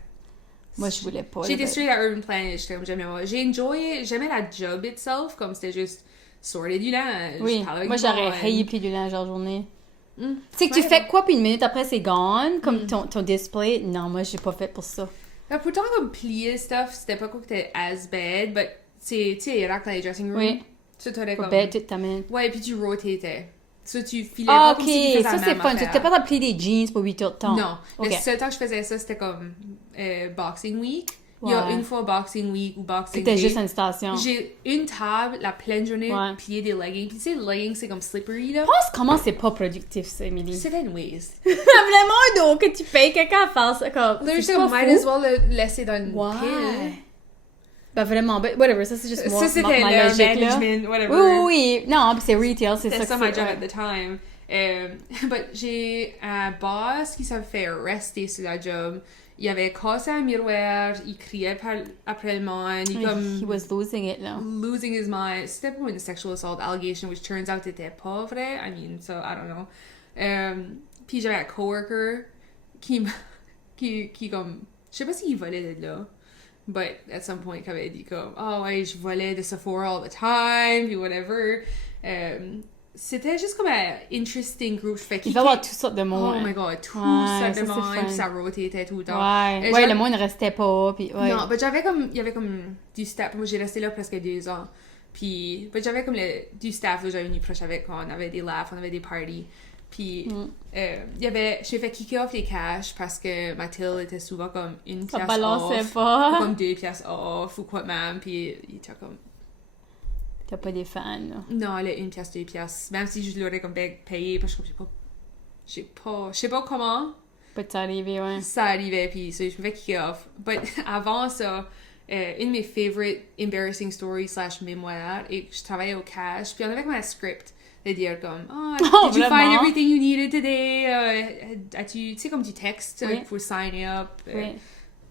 Moi, je voulais pas. j'ai été là, straight à Urban Planet, j'étais comme j'aimais la job itself, comme c'était juste sortir du linge. Oui, parler avec moi du j'aurais monde. rayé plié du linge en journée. Mm. Tu sais que tu Ouais. fais quoi, puis une minute après c'est gone, comme ton display. Non, moi j'ai pas fait pour ça. Ben, pourtant, comme plier stuff, c'était pas quoi que t'es as bad, but tu sais, les racks dans les dressing rooms. Oui. Ça, t'aurais Pas comme... bête, tu t'amènes. Ouais, puis tu rotatais. Ça, tu filais Ah, pas ok, comme si tu faisais ça la c'est même fun. Tu affaire. t'es pas à plier des jeans pour 8 heures de temps. Non. Ok. Le seul temps que je faisais ça, c'était comme Boxing Week. Il y a Ouais. une fois Boxing Week ou Boxing C'était Day. juste une station. J'ai une table la pleine journée, Ouais. pliée des leggings. Puis tu sais, les leggings, c'est comme slippery, là. Pense comment c'est pas productif, ça, Emily. C'était une waste. Vraiment un dos que tu payes quelqu'un à faire ça. Comme, Là, c'est j'étais pas comme, might fou. as well le laisser dans une pile. Ouais. Ben vraiment, ben whatever, ça c'est juste moi. Ça, c'était ma le logique, là. management, whatever. Oui, oui, non, puis c'est retail, c'est ça C'était que ça my c'est. job ouais. at the time. But j'ai un boss qui s'avait fait rester sur la job. Il avait cassé un miroir, il criait après le monde, il comme He was losing it, là. losing his mind. C'était pour une sexual assault allegation, which turns out était pas vrai. I mean, so I don't know. Puis j'avais un coworker qui comme, je sais pas s'il volait de là. But at some point, il avait dit comme, oh ouais, je volais de Sephora all the time, puis whatever. C'était juste comme un interesting group. Fait Il va y avoir toutes sortes de monde. Oh my god, tout Ouais, ça ça, de c'est monde, fun. puis ça rotatait tout le temps. Ouais, Et ouais, le monde ne restait pas, puis ouais. Non, mais il y avait comme du staff. Moi, j'ai resté là presque 2 ans. Puis, j'avais comme du staff, là, j'avais une proche avec, on avait des laughs, on avait des parties. Puis, j'ai fait kick off les cash parce que Mathilde était souvent comme une Ça pièce balançait off, pas. ou comme 2 pièces off, ou quoi même. Puis, il était comme, T'as pas des fans, là. non, elle est 1 pièce, 2 pièces. Même si je l'aurais comme payé, parce que je sais pas comment Peut-être ça arrivé, ouais. ça arrivait, puis so, je me fais kick off. But avant ça, une de mes favorite embarrassing stories / mémoires, et je travaillais au cash, puis on avait comme un script de dire comme, oh, did you find vraiment? everything you needed today? Tu sais, comme du texte Oui. pour sign up. Oui.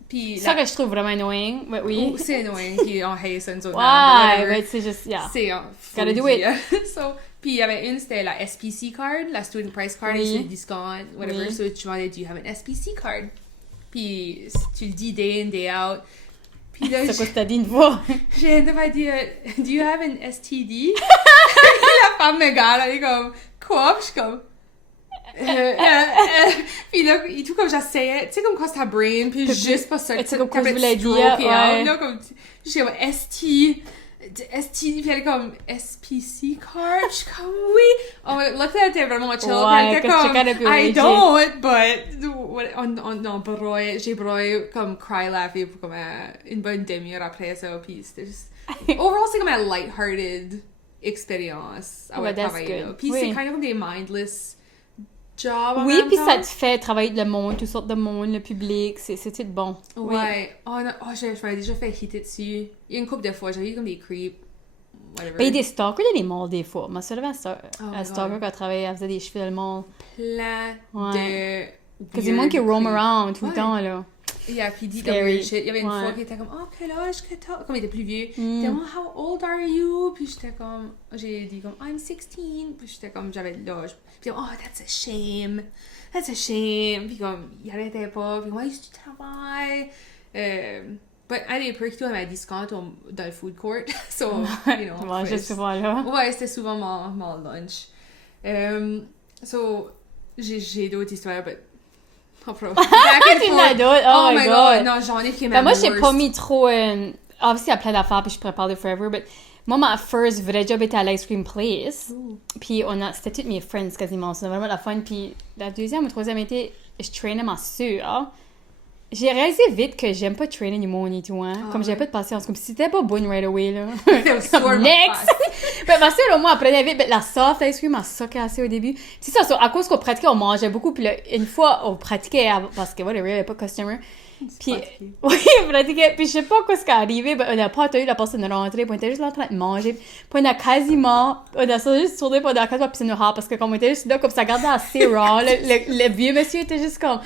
Puis C'est ça que je trouve vraiment annoying, ouais, oui. oh, c'est annoying, puis on hey, ça nous autres. Ouais, mais c'est juste, yeah. C'est Gotta do it. So, puis il y avait une, c'était la SPC card, la student price card, Oui. et c'est le discount, whatever. Oui. So tu demandais, do you have an SPC card? Puis tu le dis day in, day out. Puis là, C'est quoi que t'as dit une fois? j'ai devant dire, do you have an STD? La femme me regarde, elle est comme, quoi? Puis je suis comme, puis là, et tout comme j'essayais, tu sais, comme quand c'est ta brain, puis juste pas ça, tu sais, comme quoi t'avais je voulais dire, stroke ouais. out, là, comme, j'ai comme STD, puis elle est comme SPC card, puis je suis comme oui. Oh, là, elle était vraiment chill, puis Ouais, elle était que je comme checkais depuis I legit. don't, but non, j'ai broyé comme cry laugher pour comme une bonne demi-heure après ça, puis c'était juste overall c'est comme un lighthearted expérience à Ouais, that's travailler là. good. Puis Oui. c'est kind of des mindless jobs en Oui, même puis temps. ça te fait travailler de le monde, toutes sortes de monde, le public, c'est tout bon. Oui. Ouais. Oh non, je m'avais déjà fait hitter dessus. Il y a une couple de fois, j'avais eu comme des creeps, whatever. Ben, il y a des stalkers dans les malls, des fois. Ma soeur avait Oh un my stalker God. qui a travaillé, elle faisait des cheveux dans le mall. Plein Ouais. de Parce que des monde qui roam creeps. around tout le Ouais. temps, là. Yeah, puis il dit Scary. comme weird shit. Il y avait une Ouais. fois qui était comme, oh, quel âge que t'as? Comme il était plus vieux. Il Mm. était comme, how old are you? Puis j'étais comme, j'ai dit comme, I'm 16. Puis j'étais comme, j'avais l'âge. Puis oh, that's a shame. That's a shame. Puis comme, il arrêtait pas. Puis ouais, tu travailles. But un des perks, tout, elle m'a discount dans le food court. So, you know. Ouais, je sais pas, là. Ouais, c'était souvent mon lunch. So, j'ai d'autres histoires, but... Oh, bro. Back and Tu forth. l'as d'autres? Oh my God. Non, j'en ai qui Ben, m'aiment moi, j'ai worst. pas mis trop. Obviously, il y a plein d'affaires, puis je pourrais parler forever, mais moi, ma first vrai job était à l'Ice Cream Place. Ooh. Puis, c'était toutes mes friends quasiment. C'était vraiment la fun. Puis, la deuxième ou troisième été, je traînais ma sœur. J'ai réalisé vite que j'aime pas traîner du monde et tout, hein. Ah, Comme j'avais ouais. pas de patience. Comme si c'était pas bonne right away, là. C'était au soir, Comme ma next! face. Ben, ma soeur, au moins, apprenait vite. Ben, la soft ice cream m'a soqué assez au début. C'est ça, à cause qu'on pratiquait, on mangeait beaucoup. Puis là, une fois, on pratiquait parce que, whatever, il y avait pas de customer. Puis, fatigué. oui, on pratiquait. Puis, je sais pas quoi ce qui est arrivé. Ben, on n'a pas attendu la personne de rentrer. Puis, on était juste là en train de manger. Puis, on a juste tourné. Puis, on a quasiment pissé nos rats. Parce que, comme on était juste là, comme ça gardait assez raw. Le vieux monsieur était juste comme.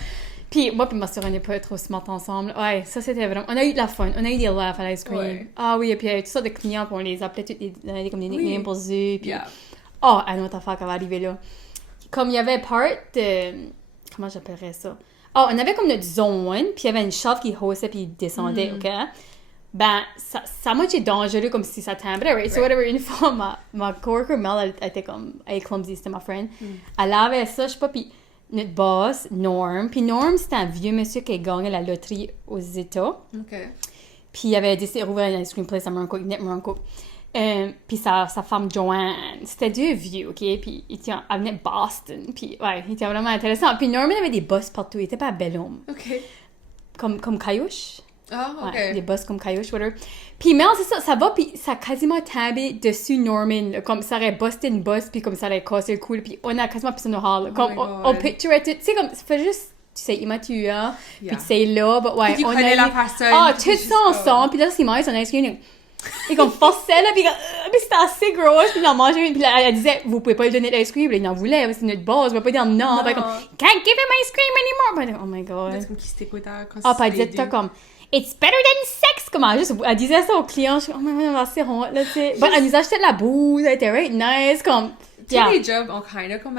Puis, moi, puis ma soeur, on n'est pas trop smart ensemble. Ouais, ça, c'était vraiment. On a eu de la fun. On a eu des laughs à l'ice cream. Ouais. Ah oui, et puis, il y avait toutes sortes de clients. Puis, on les appelait toutes comme des nicknames Oui. pour eux. Puis, Yeah. oh, une autre affaire qui va arriver là. Comme il y avait part de... Comment j'appellerais ça? Oh, on avait comme notre zone, puis il y avait une chauffe qui haussait puis descendait, OK? Ben, ça m'a été dangereux comme si ça timbrait, right? So, whatever, une fois, ma coworker Mel, elle était comme... Elle est clumsy, c'était ma friend. Elle avait ça, je sais pas, puis notre boss, Norm. Puis Norm, c'était un vieux monsieur qui a gagné la loterie aux États. OK. Puis il avait décidé d'ouvrir une ice cream place à Moroncook, Net Moroncook. Puis sa femme Joanne, c'était deux vieux, OK? Puis elle venait de Boston. Puis ouais, il était vraiment intéressant. Puis Norman avait des bosses partout. Il était pas un bel homme. OK. Comme Caillouche. Ah, ok. Ouais, des boss comme Caillou, whatever. Puis Mel, c'est ça, ça va, puis ça a quasiment tombé dessus Norman, là, comme ça aurait busté une boss, puis comme ça aurait cassé le cou, puis on a quasiment pissé dans le hall. Comme my on God. picturait tout, tu sais, comme, ça fait juste, tu sais, immature, Yeah. puis tu sais là, but ouais, Puis tu on connais a la eu- personne. Ah, puis tout c'est ça juste ensemble, puis là, c'est moi, on a essayé, et comme forçait, là, puis c'était assez gros, puis il en mangeait une, puis là, elle disait, vous pouvez pas lui donner de l'ice cream, puis là, il en voulait, c'est notre boss, on va pas dire non, puis comme, can't give him ice cream anymore, puis, oh my god. C'est comme qui s'était quoi quand Ah, puis elle c'était disait tout deux. comme It's better than sex! Comme elle disait ça aux clients. Je suis comme, oh my god, c'est honte, là, tu sais. Bon, elle nous achetait de la bouse, elle était right nice, comme. Tous les jobs ont kind of comme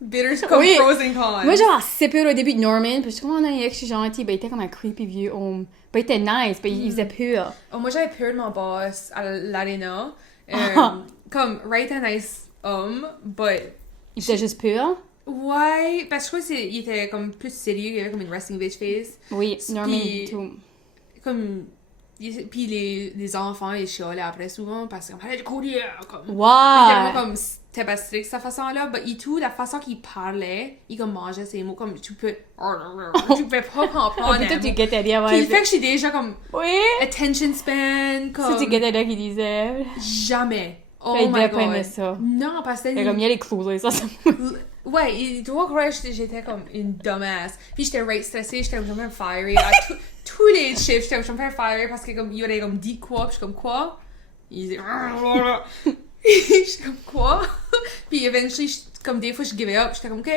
bitters comme Oui. pros and cons. Moi, genre, assez peur au début de Norman, puis je suis comme, oh non, il est gentil, ben, il était comme un creepy vieux homme. Ben, il était nice, ben, il faisait peur. Oh, moi, j'avais peur de mon boss à l'arena. Ah. Comme, right, un nice homme, but... Il faisait juste peur. Ouais, parce que je crois qu'il était comme plus sérieux, il avait comme une resting bitch face. Oui, Norman, Puis- tout. Comme... Puis les enfants, ils chialaient après souvent parce qu'ils allaient courir, comme... Il était Wow! comme, c'était pas strict cette façon-là, mais tout, la façon qu'il parlait, il comme mangeait ses mots, comme tu peux... Tu peux pas comprendre. Oh, puis toi, tu guettais bien, Puis ouais. le fait que je suis déjà comme Oui! attention span, Ça, comme tu guettais bien qu'il disait. jamais. Oh Il my devait pas god. aimer ça. Non, parce que Fait comme, il y a les clous, là, ça. ouais, il doit croire que j'étais comme une dumbass. Puis j'étais right stressée, j'étais comme je me faire fiery. À tous les chiffres, j'étais comme je me faire fiery parce que comme il aurait comme dit quoi, puis je suis comme quoi. Il disait j'étais comme quoi. Puis eventually, comme des fois je give up, j'étais comme ok.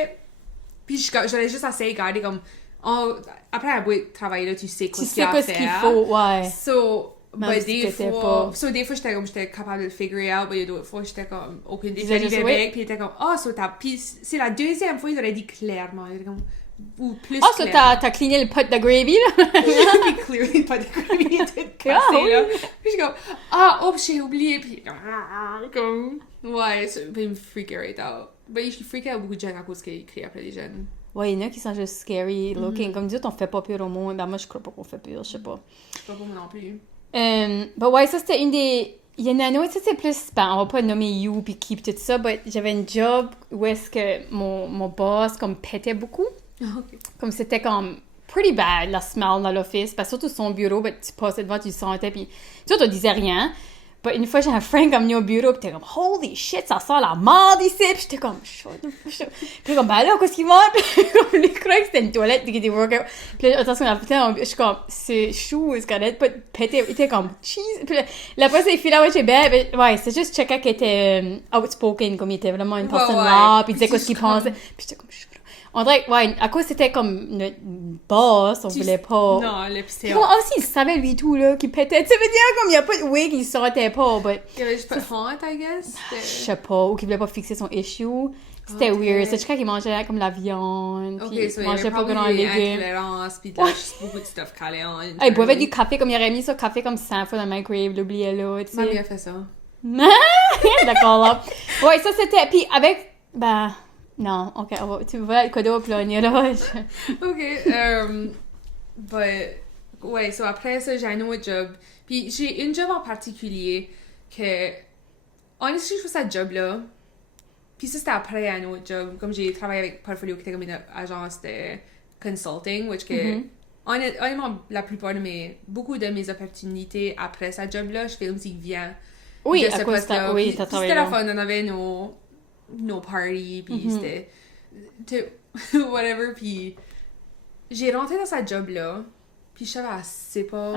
Puis j'allais juste essayer de garder comme oh, après un bout de travail là, tu sais quoi Tu qu'il y sais a quoi à ce qu'il faire. faut, ouais. So, Même but si des t'étais fois, pas- des fois j'étais capable de le figure out, mais d'autres fois j'étais comme aucune idée. Disais Puis juste, avec, oui. puis il était comme puis c'est la deuxième fois il aurait dit clairement, il était comme ou plus Ah, ça, clairement. t'as cleané le pot de gravy, là? Puis clearly pas de il était cassé oui. là. Puis je suis comme j'ai oublié puis comme ouais, puis il me freakait right out. Mais je freakais out beaucoup de gens à cause qu'il écrit après les jeunes. Ouais, il y en a qui sont juste scary looking. Comme dit, on fait pas peur au monde. Ben, moi, je crois pas qu'on fait peur, je sais pas. Pas pour moi non plus. Ben ouais, ça, c'était une des... Il y en a un autre, ça, c'est plus... Ben, on va pas nommer You puis Keep tout ça, mais j'avais une job où est-ce que mon boss, comme, pétait beaucoup. Ok. Comme, c'était comme... Pretty bad, la smell dans l'office. Parce que surtout son bureau, ben, tu passais devant, tu le sentais, puis... Tu vois, tu disais rien. But une fois, j'ai un friend comme venu au bureau, pis t'es comme, holy shit, ça sent la merde ici! Pis j'étais comme, chaud. Pis comme, ben là, qu'est-ce qu'il va? Pis comme, lui croyait que c'était une toilette qui était workout. Pis là, attention, la putain, je suis comme, c'est chou, c'est correct, pas pété. Il était comme, cheese. Pis là, après, c'est là, ouais, j'ai bien, ouais, c'est juste checker qu'il était outspoken, comme il était vraiment une personne là, pis il disait Puis ce qu'il tu comme- pensait. Pis j'étais comme, chou. On dirait que, ouais, à cause c'était comme notre boss, on voulait pas. Non, le pis Comme aussi, il savait lui tout, là, qu'il pétait. Tu veux dire, comme il n'y a pas de wig, il sortait pas, but. il y avait juste pas de honte, I guess. Je sais pas, ou qu'il voulait pas fixer son issue. C'était Ok. weird. C'est qu'il mangeait comme la viande, puis Ok, so il il y mangeait avait pas grand probably des légumes. intolérances, pis là, juste beaucoup de stuff calé en. Ah, il buvait du café, comme il aurait mis ça café comme 100 fois dans le microwave, l'oubliait là, tu Ma sais. mère fait ça. D'accord, là. Ouais, ça c'était. Puis avec. Ben. Non, ok, tu vois le cadeau là. Ok, but, ouais, so après ça, j'ai un autre job. Puis j'ai une job en particulier que, honestly, je fais cette job-là. Puis ça, c'était après un autre job. Comme j'ai travaillé avec Portfolio, qui était comme une agence de consulting, which que, honnêtement, la plupart beaucoup de mes opportunités après cette job-là, je fais comme s'il vient Oui, de à ce cause poste-là. t'as. Oui, Puis t'as travaillé c'était la là. fun, on avait nos parties, puis c'était whatever, puis j'ai rentré dans cette job-là, puis je savais assez pas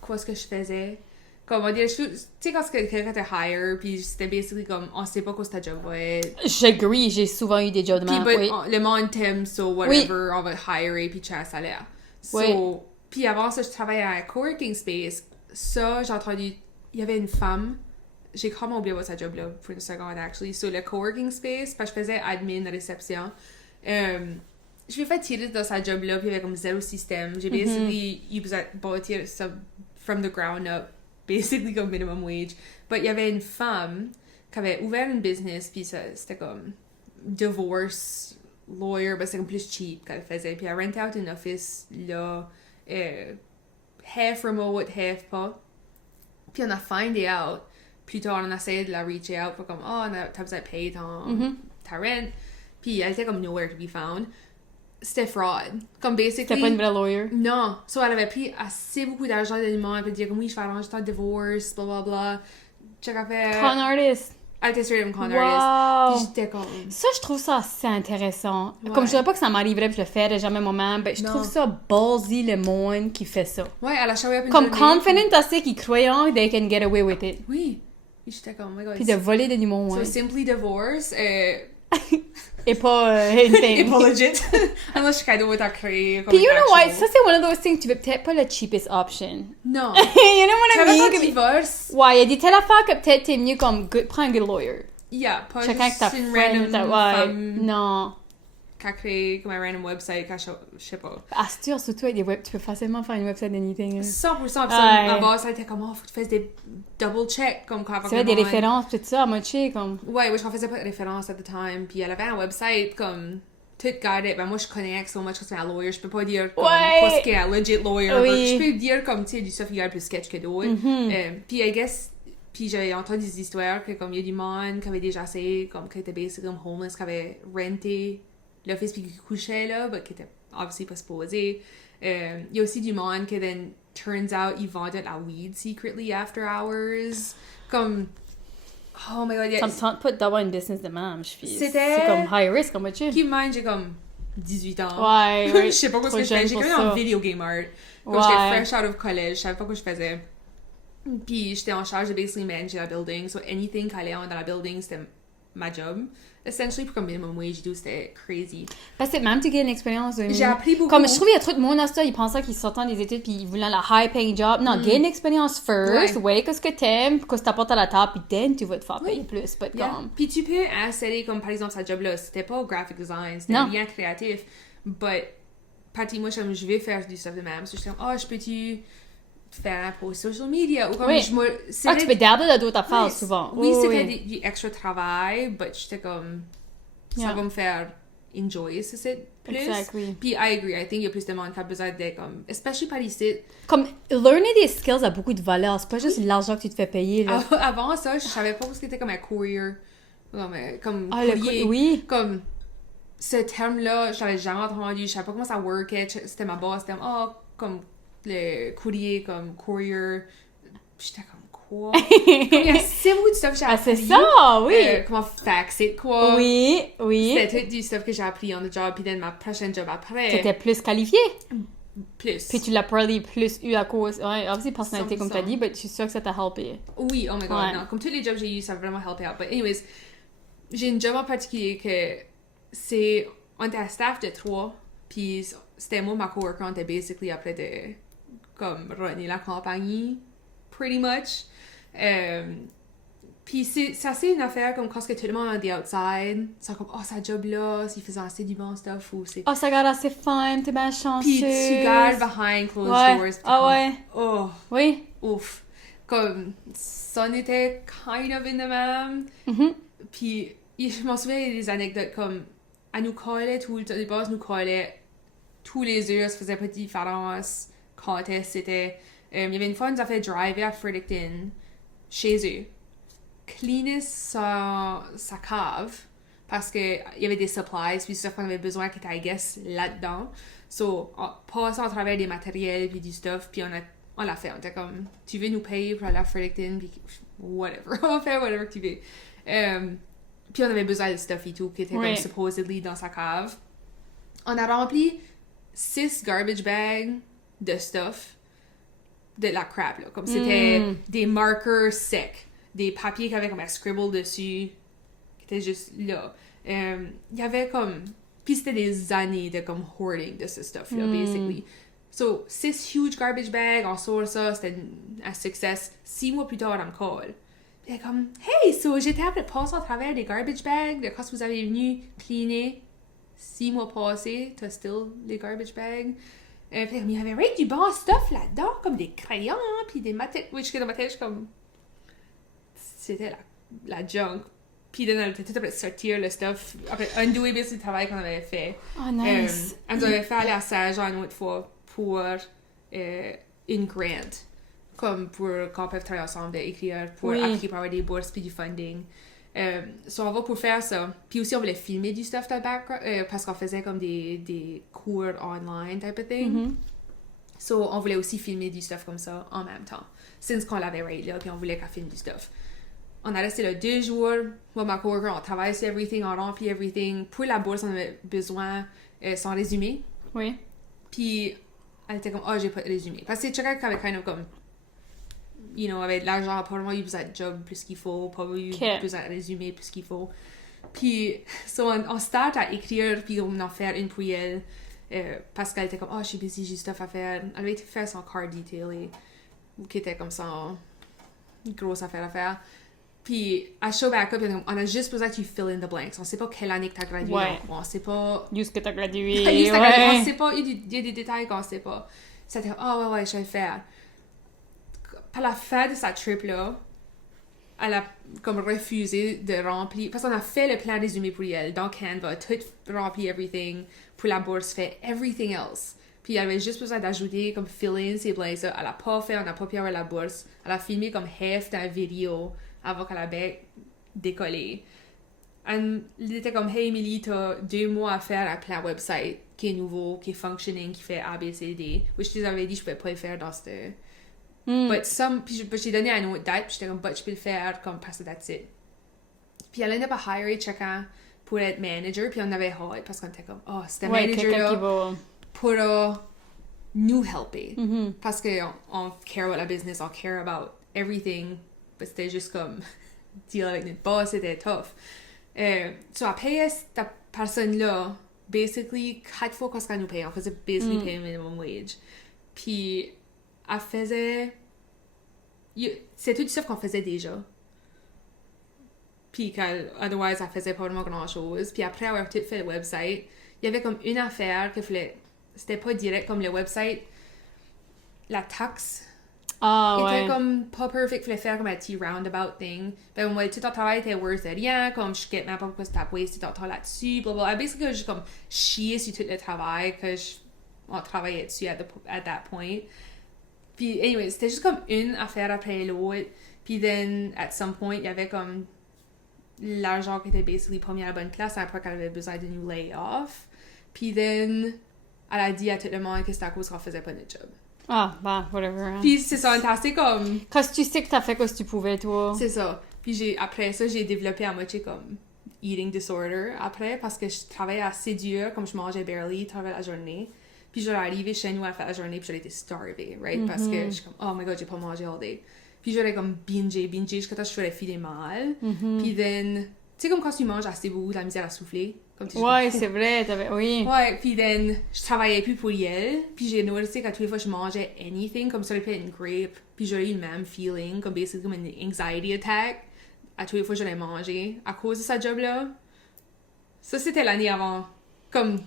quoi ce que je faisais. Comme, on dirait, tu sais, quand quelqu'un te hire, puis c'était basically comme, on sait pas quoi ta job va être. J'agree, j'ai souvent eu des jobs de Puis, même. but, Oui. le monde t'aime, so whatever, on va te hire, puis tu as un salaire. So, Oui. puis avant ça, je travaillais à un coworking space. Ça, j'ai entendu, il y avait une femme, j'ai vraiment oublié sa job là, pour une seconde, actually. So, le coworking space, parce que je faisais admin, réception. Je m'ai fait tirer dans sa job là, puis il y avait comme zéro système. J'ai basically, eu besoin de bâtir ça from the ground up, basically comme minimum wage. But il y avait une femme qui avait ouvert une business, puis c'était comme divorce lawyer, ben c'est comme plus cheap qu'elle faisait. Puis elle rentait out une office là, half remote, half pas. Puis on a find out. Plus tard, on a essayé de la reach out pour comme, oh, t'as besoin de payer ta rent. Puis elle était comme nowhere to be found. c'était fraud. Comme basically... C'était pas une vraie lawyer. Non. So, elle avait pris assez beaucoup d'argent de l'humain, puis elle disait comme oui, je vais arranger ton divorce, blablabla. Check à faire... Con artist. Elle était straight up con Wow. artist. Puis j'étais comme... Ça, je trouve ça assez intéressant. Ouais. Comme je dirais pas que ça m'arriverait puis je le ferais jamais moi-même, mais je Non. trouve ça ballsy le monde qui fait ça. Ouais, elle a showé up une Comme journée, confident assez qu'ils croyant they can get away with it. Oui. Puis j'étais comme, oh my god. Puis de voler de l'humour, So, ouais. simply divorce, Et pas anything. et pas legit. Unless kind of what I créé. Puis you know what, ça c'est one of those things, tu veux peut-être pas le cheapest option. Non. You know what I Tu avais mean? pas de divorce? Ouais, il y a des telles affaires que peut-être t'es mieux comme prends un good lawyer. Yeah, pas Chacun avec juste ta une friend, random ouais. femme Non. qui a créé comme un random website, je sais pas. Astur, surtout avec des web, tu peux facilement faire une website d'anything. 100%, puis ça, Ouais. à base, ça a été comme, oh, faut que tu fasses des double checks, comme quand Tu fais des références, tout ça, à moitié, comme. Ouais, je faisais pas de références at the time, puis elle avait un website comme tout guidé, ben moi je connais so much que c'est un lawyer, je peux pas dire comme Ouais. quoi ce qu'est un legit lawyer, Oui. but je peux dire comme, tu sais, du stuff qui est plus sketch que d'autres. Puis I guess, puis j'avais entendu des histoires que comme il y a du monde qui avait déjà essayé, comme qui était basically comme homeless, qui avait renté l'office puis qui couchait là, mais qui était obviously pas supposé. Il y a aussi du monde qui then turns out ils vendaient de la weed secretly after hours, comme oh my god, Ça me tente pas d'avoir une business de même, je fais. C'était- C'est comme high risk, en moitié. keep in mind j'ai comme 18 ans. Ouais, ouais. Je sais pas quoi ce Trop que je fais. jeune J'ai pour commencé en ça. video game art. Quand Ouais. j'étais fresh out of college, je savais pas quoi je faisais. Puis j'étais en charge de basically manager la building. So anything qui allait dans la building, c'était ma job. Essentially, pour comme minimum wage, c'était crazy. Parce que même tu gagnes l'expérience. J'ai appris beaucoup. Comme je trouve qu'il y a trop de monde à ça, ils pensaient qu'ils sortaient des études puis ils voulaient la high paying job. Non, gagne l'expérience first, ouais, qu'est-ce que t'aimes, qu'est-ce que t'apportes à la table, puis then tu vas te faire payer plus, pas de Yeah. comme. Puis tu peux installer comme par exemple sa job là, c'était pas graphic design, c'était Non. rien créatif. But, Patty, moi je vais faire du stuff de même. So, j'étais comme, oh, je peux-tu faire un post social media? Ou comme Oui. je me. Ah, tu peux dabbler dans d'autres affaires Oui, souvent. Oui, c'était du extra travail, but j'étais comme, ça Yeah. va me faire enjoy ce site plus. Exact, oui. Puis I agree, I think il y a plus de monde qui a besoin d'être comme, especially par ici. Comme, learner des skills a beaucoup de valeur. C'est pas juste l'argent que tu te fais payer, là. Avant ça, je savais pas ce qu'était comme un courier. Comme Ah, le courrier. oui. Comme ce terme-là, je l'avais jamais entendu, je savais pas comment ça workait, c'était ma boss, c'était comme le courrier, comme courier. Puis j'étais comme quoi? Comme, il y a assez beaucoup de stuff que j'ai Ah, appris. c'est ça, oui. Comment faxer quoi? Oui, oui. C'était tout du stuff que j'ai appris on the job, puis dans ma prochaine job après. T'étais plus qualifié. Plus. Puis tu l'as probably plus eu à cause. Ouais, obviously, personnalité, comme t'as 100%. dit, mais je suis sûre que ça t'a helpé. Oui, oh my god, Ouais. non. Comme tous les jobs que j'ai eu, ça a vraiment helpé out. But anyways, j'ai une job en particulier que c'est... On était à staff de 3, puis c'était moi, ma coworker, on était basically après de... Comme runner la compagnie, pretty much. Puis c'est assez une affaire comme quand tout le monde est outside, c'est comme, oh, sa job-là, s'il faisait assez du bon stuff, ou c'est... Oh, ça garde assez fun, t'es bien chanceux. Puis tu gardes behind closed Ouais. doors. puis Ah comme, ouais. Oh, Oui. ouf. Comme, ça en était kind of in the même. Mhm. Puis, je m'en souviens, il y a des anecdotes comme, elle nous collait tout le temps, les boss nous collaient tous les heures, ça faisait pas de différence quand c'était. Il y avait une fois, on nous a fait driver à Fredericton, chez eux, cleaner sa cave, parce qu'il y avait des supplies, puis ça qu'on avait besoin qui était, I guess, là-dedans. So, on passait à travers des matériels, puis du stuff, puis on l'a fait. On était comme, tu veux nous payer pour aller à Fredericton, puis whatever, on va faire whatever que tu veux. Puis on avait besoin de stuff et tout, qui était Oui. comme supposedly dans sa cave. On a rempli 6 garbage bags de stuff, de la crap, là. Comme c'était des marqueurs secs, des papiers qui avaient comme un scribble dessus, qui étaient juste là. Il y avait comme... Puis c'était des années de comme hoarding de ce stuff-là, basically. So, 6 huge garbage bags, on sort ça, c'était un success. 6 mois plus tard, on me call. Puis elle est comme, hey, so j'étais après de passer à travers des garbage bags de quand vous avez venu cleaner 6 mois passés, t'as still les garbage bags. Puis il y avait rien du bon stuff là-dedans, comme des crayons, puis des matériaux. Oui, je suis dans ma tête, je suis comme. C'était la junk. Puis on était tout après sortir le stuff, après undouer bien le travail qu'on avait fait. Oh, nice. On nous avait fait aller à Saint-Jean une autre fois pour une grant. Comme pour qu'on peut travailler ensemble, d'écrire pour Oui. appliquer pour avoir des bourses puis du funding. So, on va pour faire ça. Puis aussi, on voulait filmer du stuff dans le background parce qu'on faisait comme des cours online type of thing. So, on voulait aussi filmer du stuff comme ça en même temps. Since qu'on l'avait right là, puis on voulait qu'elle filme du stuff. On a resté là 2 jours. Moi, ma coworker, on travaille sur everything, on remplit everything. Pour la bourse, on avait besoin son résumé. Oui. Puis, elle était comme, j'ai pas de résumé. Parce que c'est quelqu'un qui avait kind of comme, you know, avec de l'argent, pas vraiment eu besoin de job plus qu'il faut, pas eu besoin de résumé plus qu'il faut. Puis, so, on start à écrire, puis on en faire une pour elle. Parce qu'elle était comme, je suis busy, j'ai stuff à faire. Elle avait été faire son card detail, qui était comme ça, une grosse affaire à faire. Puis, à show back up, on a juste besoin que tu fill in the blanks. On sait pas quelle année que t'as gradué. Ouais. On sait pas... Juste que t'as gradué. On sait pas, il y a des détails qu'on sait pas. C'était comme, ouais, je vais le faire. Par la fin de sa trip-là, elle a comme refusé de remplir, parce qu'on a fait le plan résumé pour elle, dans Canva, tout rempli everything, pour la bourse, fait everything else. Puis elle avait juste besoin d'ajouter, comme fill in ces blanks là. Elle a pas fait, on n'a pas pu avoir la bourse. Elle a filmé comme half d'un vidéo avant qu'elle avait décollé. Elle était comme, hey Emily, t'as 2 mois à faire un plan website qui est nouveau, qui est functioning, qui fait ABCD. Which je t'avais dit, je pouvais pas le faire dans ce... But puis j'ai donné un autre date, puis j'étais comme, je peux le faire, comme, parce que that's it. Puis elle ended up à hire quelqu'un pour être manager, puis on avait hâte, parce qu'on était comme, c'était manager-là pour nous helper. Parce qu'on care about la business, on care about everything, but c'était juste comme, deal avec notre boss, c'était tough. So, à payer cette personne-là, basically, 4 fois qu'elle nous payait, on faisait basically payer minimum wage. Puis, elle faisait... C'est tout du stuff qu'on faisait déjà. Puis, otherwise, elle faisait pas vraiment grand-chose. Puis après avoir tout fait le website, il y avait comme une affaire qu'il fallait... C'était pas direct comme le website. La taxe... était comme pas perfect, fallait faire comme un petit roundabout thing. Ben moi, tout ton travail était worth rien, comme je ne même pas pourquoi t'as wasté ton temps là-dessus, blablabla. Basically, j'ai comme chié sur tout le travail que on travaillait dessus at that point. Puis, anyway, c'était juste comme une affaire après l'autre. Puis, then, at some point, il y avait comme l'argent qui était basically pas mis à la bonne place après qu'elle avait besoin de nous lay off. Puis, then, elle a dit à tout le monde que c'était à cause qu'on faisait pas notre job. Whatever. Hein. Puis c'est ça, c'est comme... Quand tu sais que t'as fait ce que tu pouvais, toi. C'est ça. Puis après ça, j'ai développé à moitié comme eating disorder après, parce que je travaillais assez dur, comme je mangeais barely, travaillais la journée. Puis j'aurais arrivé chez nous à faire la journée, puis j'aurais été starvée, right? Parce que je suis comme, oh my god, j'ai pas mangé all day. Puis j'aurais comme bingé jusqu'à temps que je ferais filer mal. Puis then, tu sais comme quand tu manges assez beaucoup, t'as la misère à souffler. Ouais, c'est vrai, oui. Ouais, puis then, je travaillais plus pour elle, puis j'ai noté qu'à toutes les fois je mangeais anything, comme ça aurait pu être une grape, puis j'aurais eu le même feeling, comme basically comme une anxiety attack, à toutes les fois que j'allais manger, à cause de ce job-là. Ça, c'était l'année avant. Comme,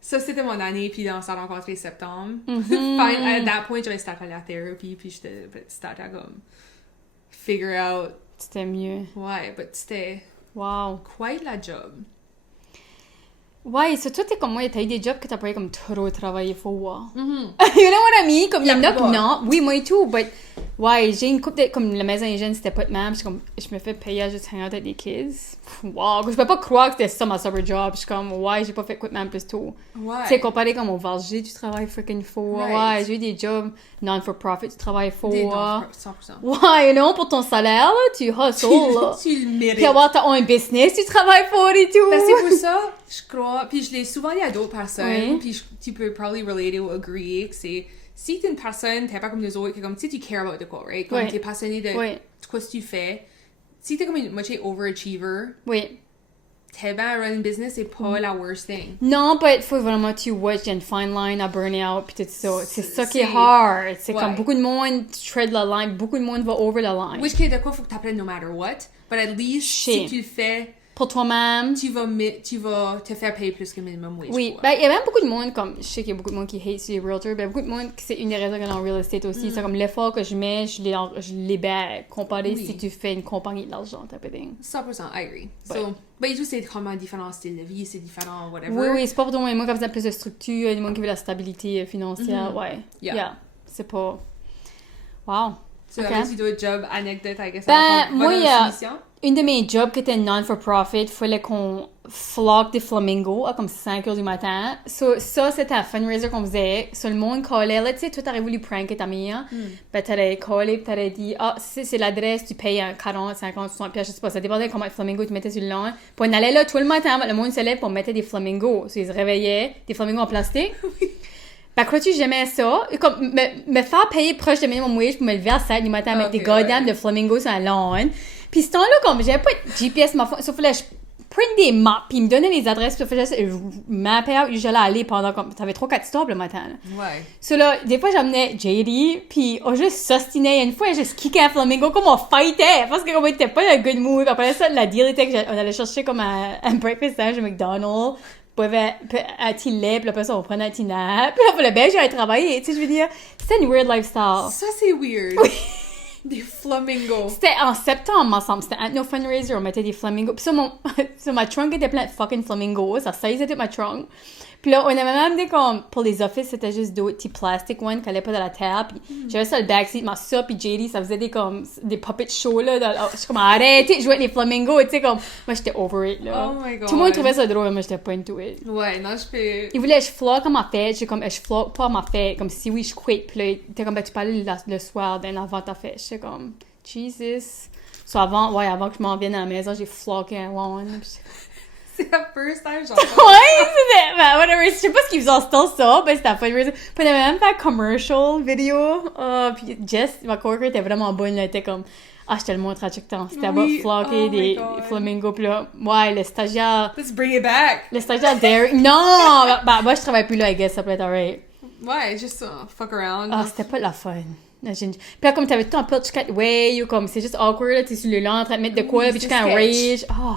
ça, c'était mon année, puis on s'est rencontrés septembre. Fine, at that point, j'avais starté à la thérapie, puis j'étais starté à comme, figure out. C'était mieux. Ouais, but c'était... Wow. Quite la job. Ouais, surtout t'es comme moi, t'as eu des jobs que t'as pas comme trop travaillé fort. You know what I mean? Comme il y en a que non. Oui, moi et tout, but ouais, j'ai une couple de... Comme la maison hygiène, c'était pas de même. Je me fais payer à juste hang out avec des kids. Wow, je peux pas croire que c'était ça ma summer job. Je suis comme, ouais, j'ai pas fait quoi de même plus tôt. Ouais. Tu sais, comparé comme au Valgy, tu travailles freaking fort. Right. Ouais, j'ai eu des jobs non-for-profit, tu travailles fort. Des 100%. Ouais, you know, pour ton salaire, là, tu hustles, là. Tu le mérites. Puis avoir ton business, tu travailles fort et tout. Ben, c'est pour ça, je crois, puis je l'ai souvent dit à d'autres personnes, Oui. puis tu peux probably relate ou agree que c'est, si t'es une personne, t'es pas comme les autres, que comme, tu sais, tu care about de quoi, right? Comme Oui. t'es passionné de Oui. quoi tu fais, si t'es comme une moitié overachiever, Oui. t'es bien run business, c'est pas la worst thing. Non, mais il faut vraiment que tu watch, il y a une fine line à burn out, puis tout ça. C'est ça qui est C'est- hard. C'est Ouais. comme beaucoup de monde tread la line, beaucoup de monde va over la line. Which qui est de quoi faut que t'apprennes no matter what, but at least, Shit. si tu le fais, Pour toi-même. tu vas te faire payer plus que minimum wage. Oui, quoi. ben, il y a même beaucoup de monde, comme, je sais qu'il y a beaucoup de monde qui hate les realtors, ben, beaucoup de monde, c'est une des raisons que dans le real estate aussi, c'est comme l'effort que je mets, je les baie, comparé Oui. si tu fais une compagnie de l'argent, type of thing. 100%, I agree. Ouais. So, ben, et tout, c'est vraiment différents styles de vie, c'est différent, whatever. Oui, c'est pas pour tout le monde. Moi, quand vous avez plus de structure, il y a des gens qui veulent la stabilité financière, ouais. Yeah. C'est pas... Wow. Tu Ok. avais-tu d'autres jobs, anecdotes, I guess? Ben, avant qu'on moi, va il y dans a- la soumission? Une de mes jobs qui était non-for-profit, il fallait qu'on flock des flamingos à comme 5 heures du matin. So, ça, c'était un fundraiser qu'on faisait. So, le monde collait. Là, tu sais, toi, t'aurais voulu pranker ta meilleure. Ben, t'aurais collé, puis t'aurais dit, ah, c'est l'adresse, tu payes 40, 50, 60 pièces, je sais pas. Ça dépendait comment de flamingos tu mettais sur le long. Puis on allait là tout le matin. Le monde se lève, puis on mettait des flamingos. So, ils se réveillaient, des flamingos en plastique. Ben, crois-tu que j'aimais ça? Comme, me faire payer proche de minimum wage pour me lever à 7 du matin à mettre des goddamn de flamingos sur la lawn. Puis ce temps-là, comme, j'avais pas de GPS, ma phone, sauf que là, je prenne des maps, puis ils me donnaient les adresses, puis je mappais out où j'allais aller pendant, comme, t'avais 3-4 stops le matin, là. Ouais. So là, des fois, j'amenais JD, puis on juste s'ostinait. Une fois, j'ai juste kické un flamingo comme on fightait, parce que comme on était pas dans un good mood. Après ça, la deal était qu'on allait chercher comme un breakfast sandwich au McDonald's, on buvait un petit lait, puis après ça, on prenait un petit nap. Puis là, pour le belge, j'allais travailler, tu sais, je veux dire, c'était une weird lifestyle. Ça, c'est weird. Des flamingos. C'était en septembre, ensemble. C'était un de nos fundraisers, on mettait des flamingos. Puis ça, ma trunk était plein de fucking flamingos. Ça saisissait toute ma trunk. Puis là, on avait même dit comme, pour les offices, c'était juste d'autres petits plastic ones qui allaient pas dans la terre. Puis j'avais ça le backseat, ma soeur puis JD, ça faisait des puppet shows, là. Je suis comme, arrêtez de jouer avec les flamingos, tu sais, comme, moi, j'étais over it, là. Oh my god. Tout le monde trouvait ça drôle, mais moi, j'étais pas into it. Ouais, non, je peux... Ils voulaient que je flock à ma fête. J'ai comme, je flock pas à ma fête. Comme si oui, je quit. Puis là, il était comme, ben, tu parlais le soir avant ta fête. J'étais comme, Jesus. So avant que je m'en vienne à la maison, j'ai flocké un lawn. C'est la first time, genre... Ouais, c'était, ben, whatever. Je sais pas ce qu'ils faisaient en still ça, ben, c'était fundraiser. Puis on avait même fait un commercial vidéo. Puis Jess, ma coworker, était vraiment bonne, là. Elle était comme, ah, je te le montre à chaque temps. C'était Oui. about flocker Oh my des God. flamingos. Puis là, ouais, le stagiaire Let's bring it back. Derek. Non! Ben, moi, je travaille plus là, I guess, ça peut être alright. Ouais, juste fuck around. Ah, c'était pas de la fun. Puis là, comme t'avais tout en pitch cut way, ou comme c'est juste awkward, là, t'es sur le long en train de mettre de quoi, Oui, puis tu c'est fais un sketch. rage. Oh,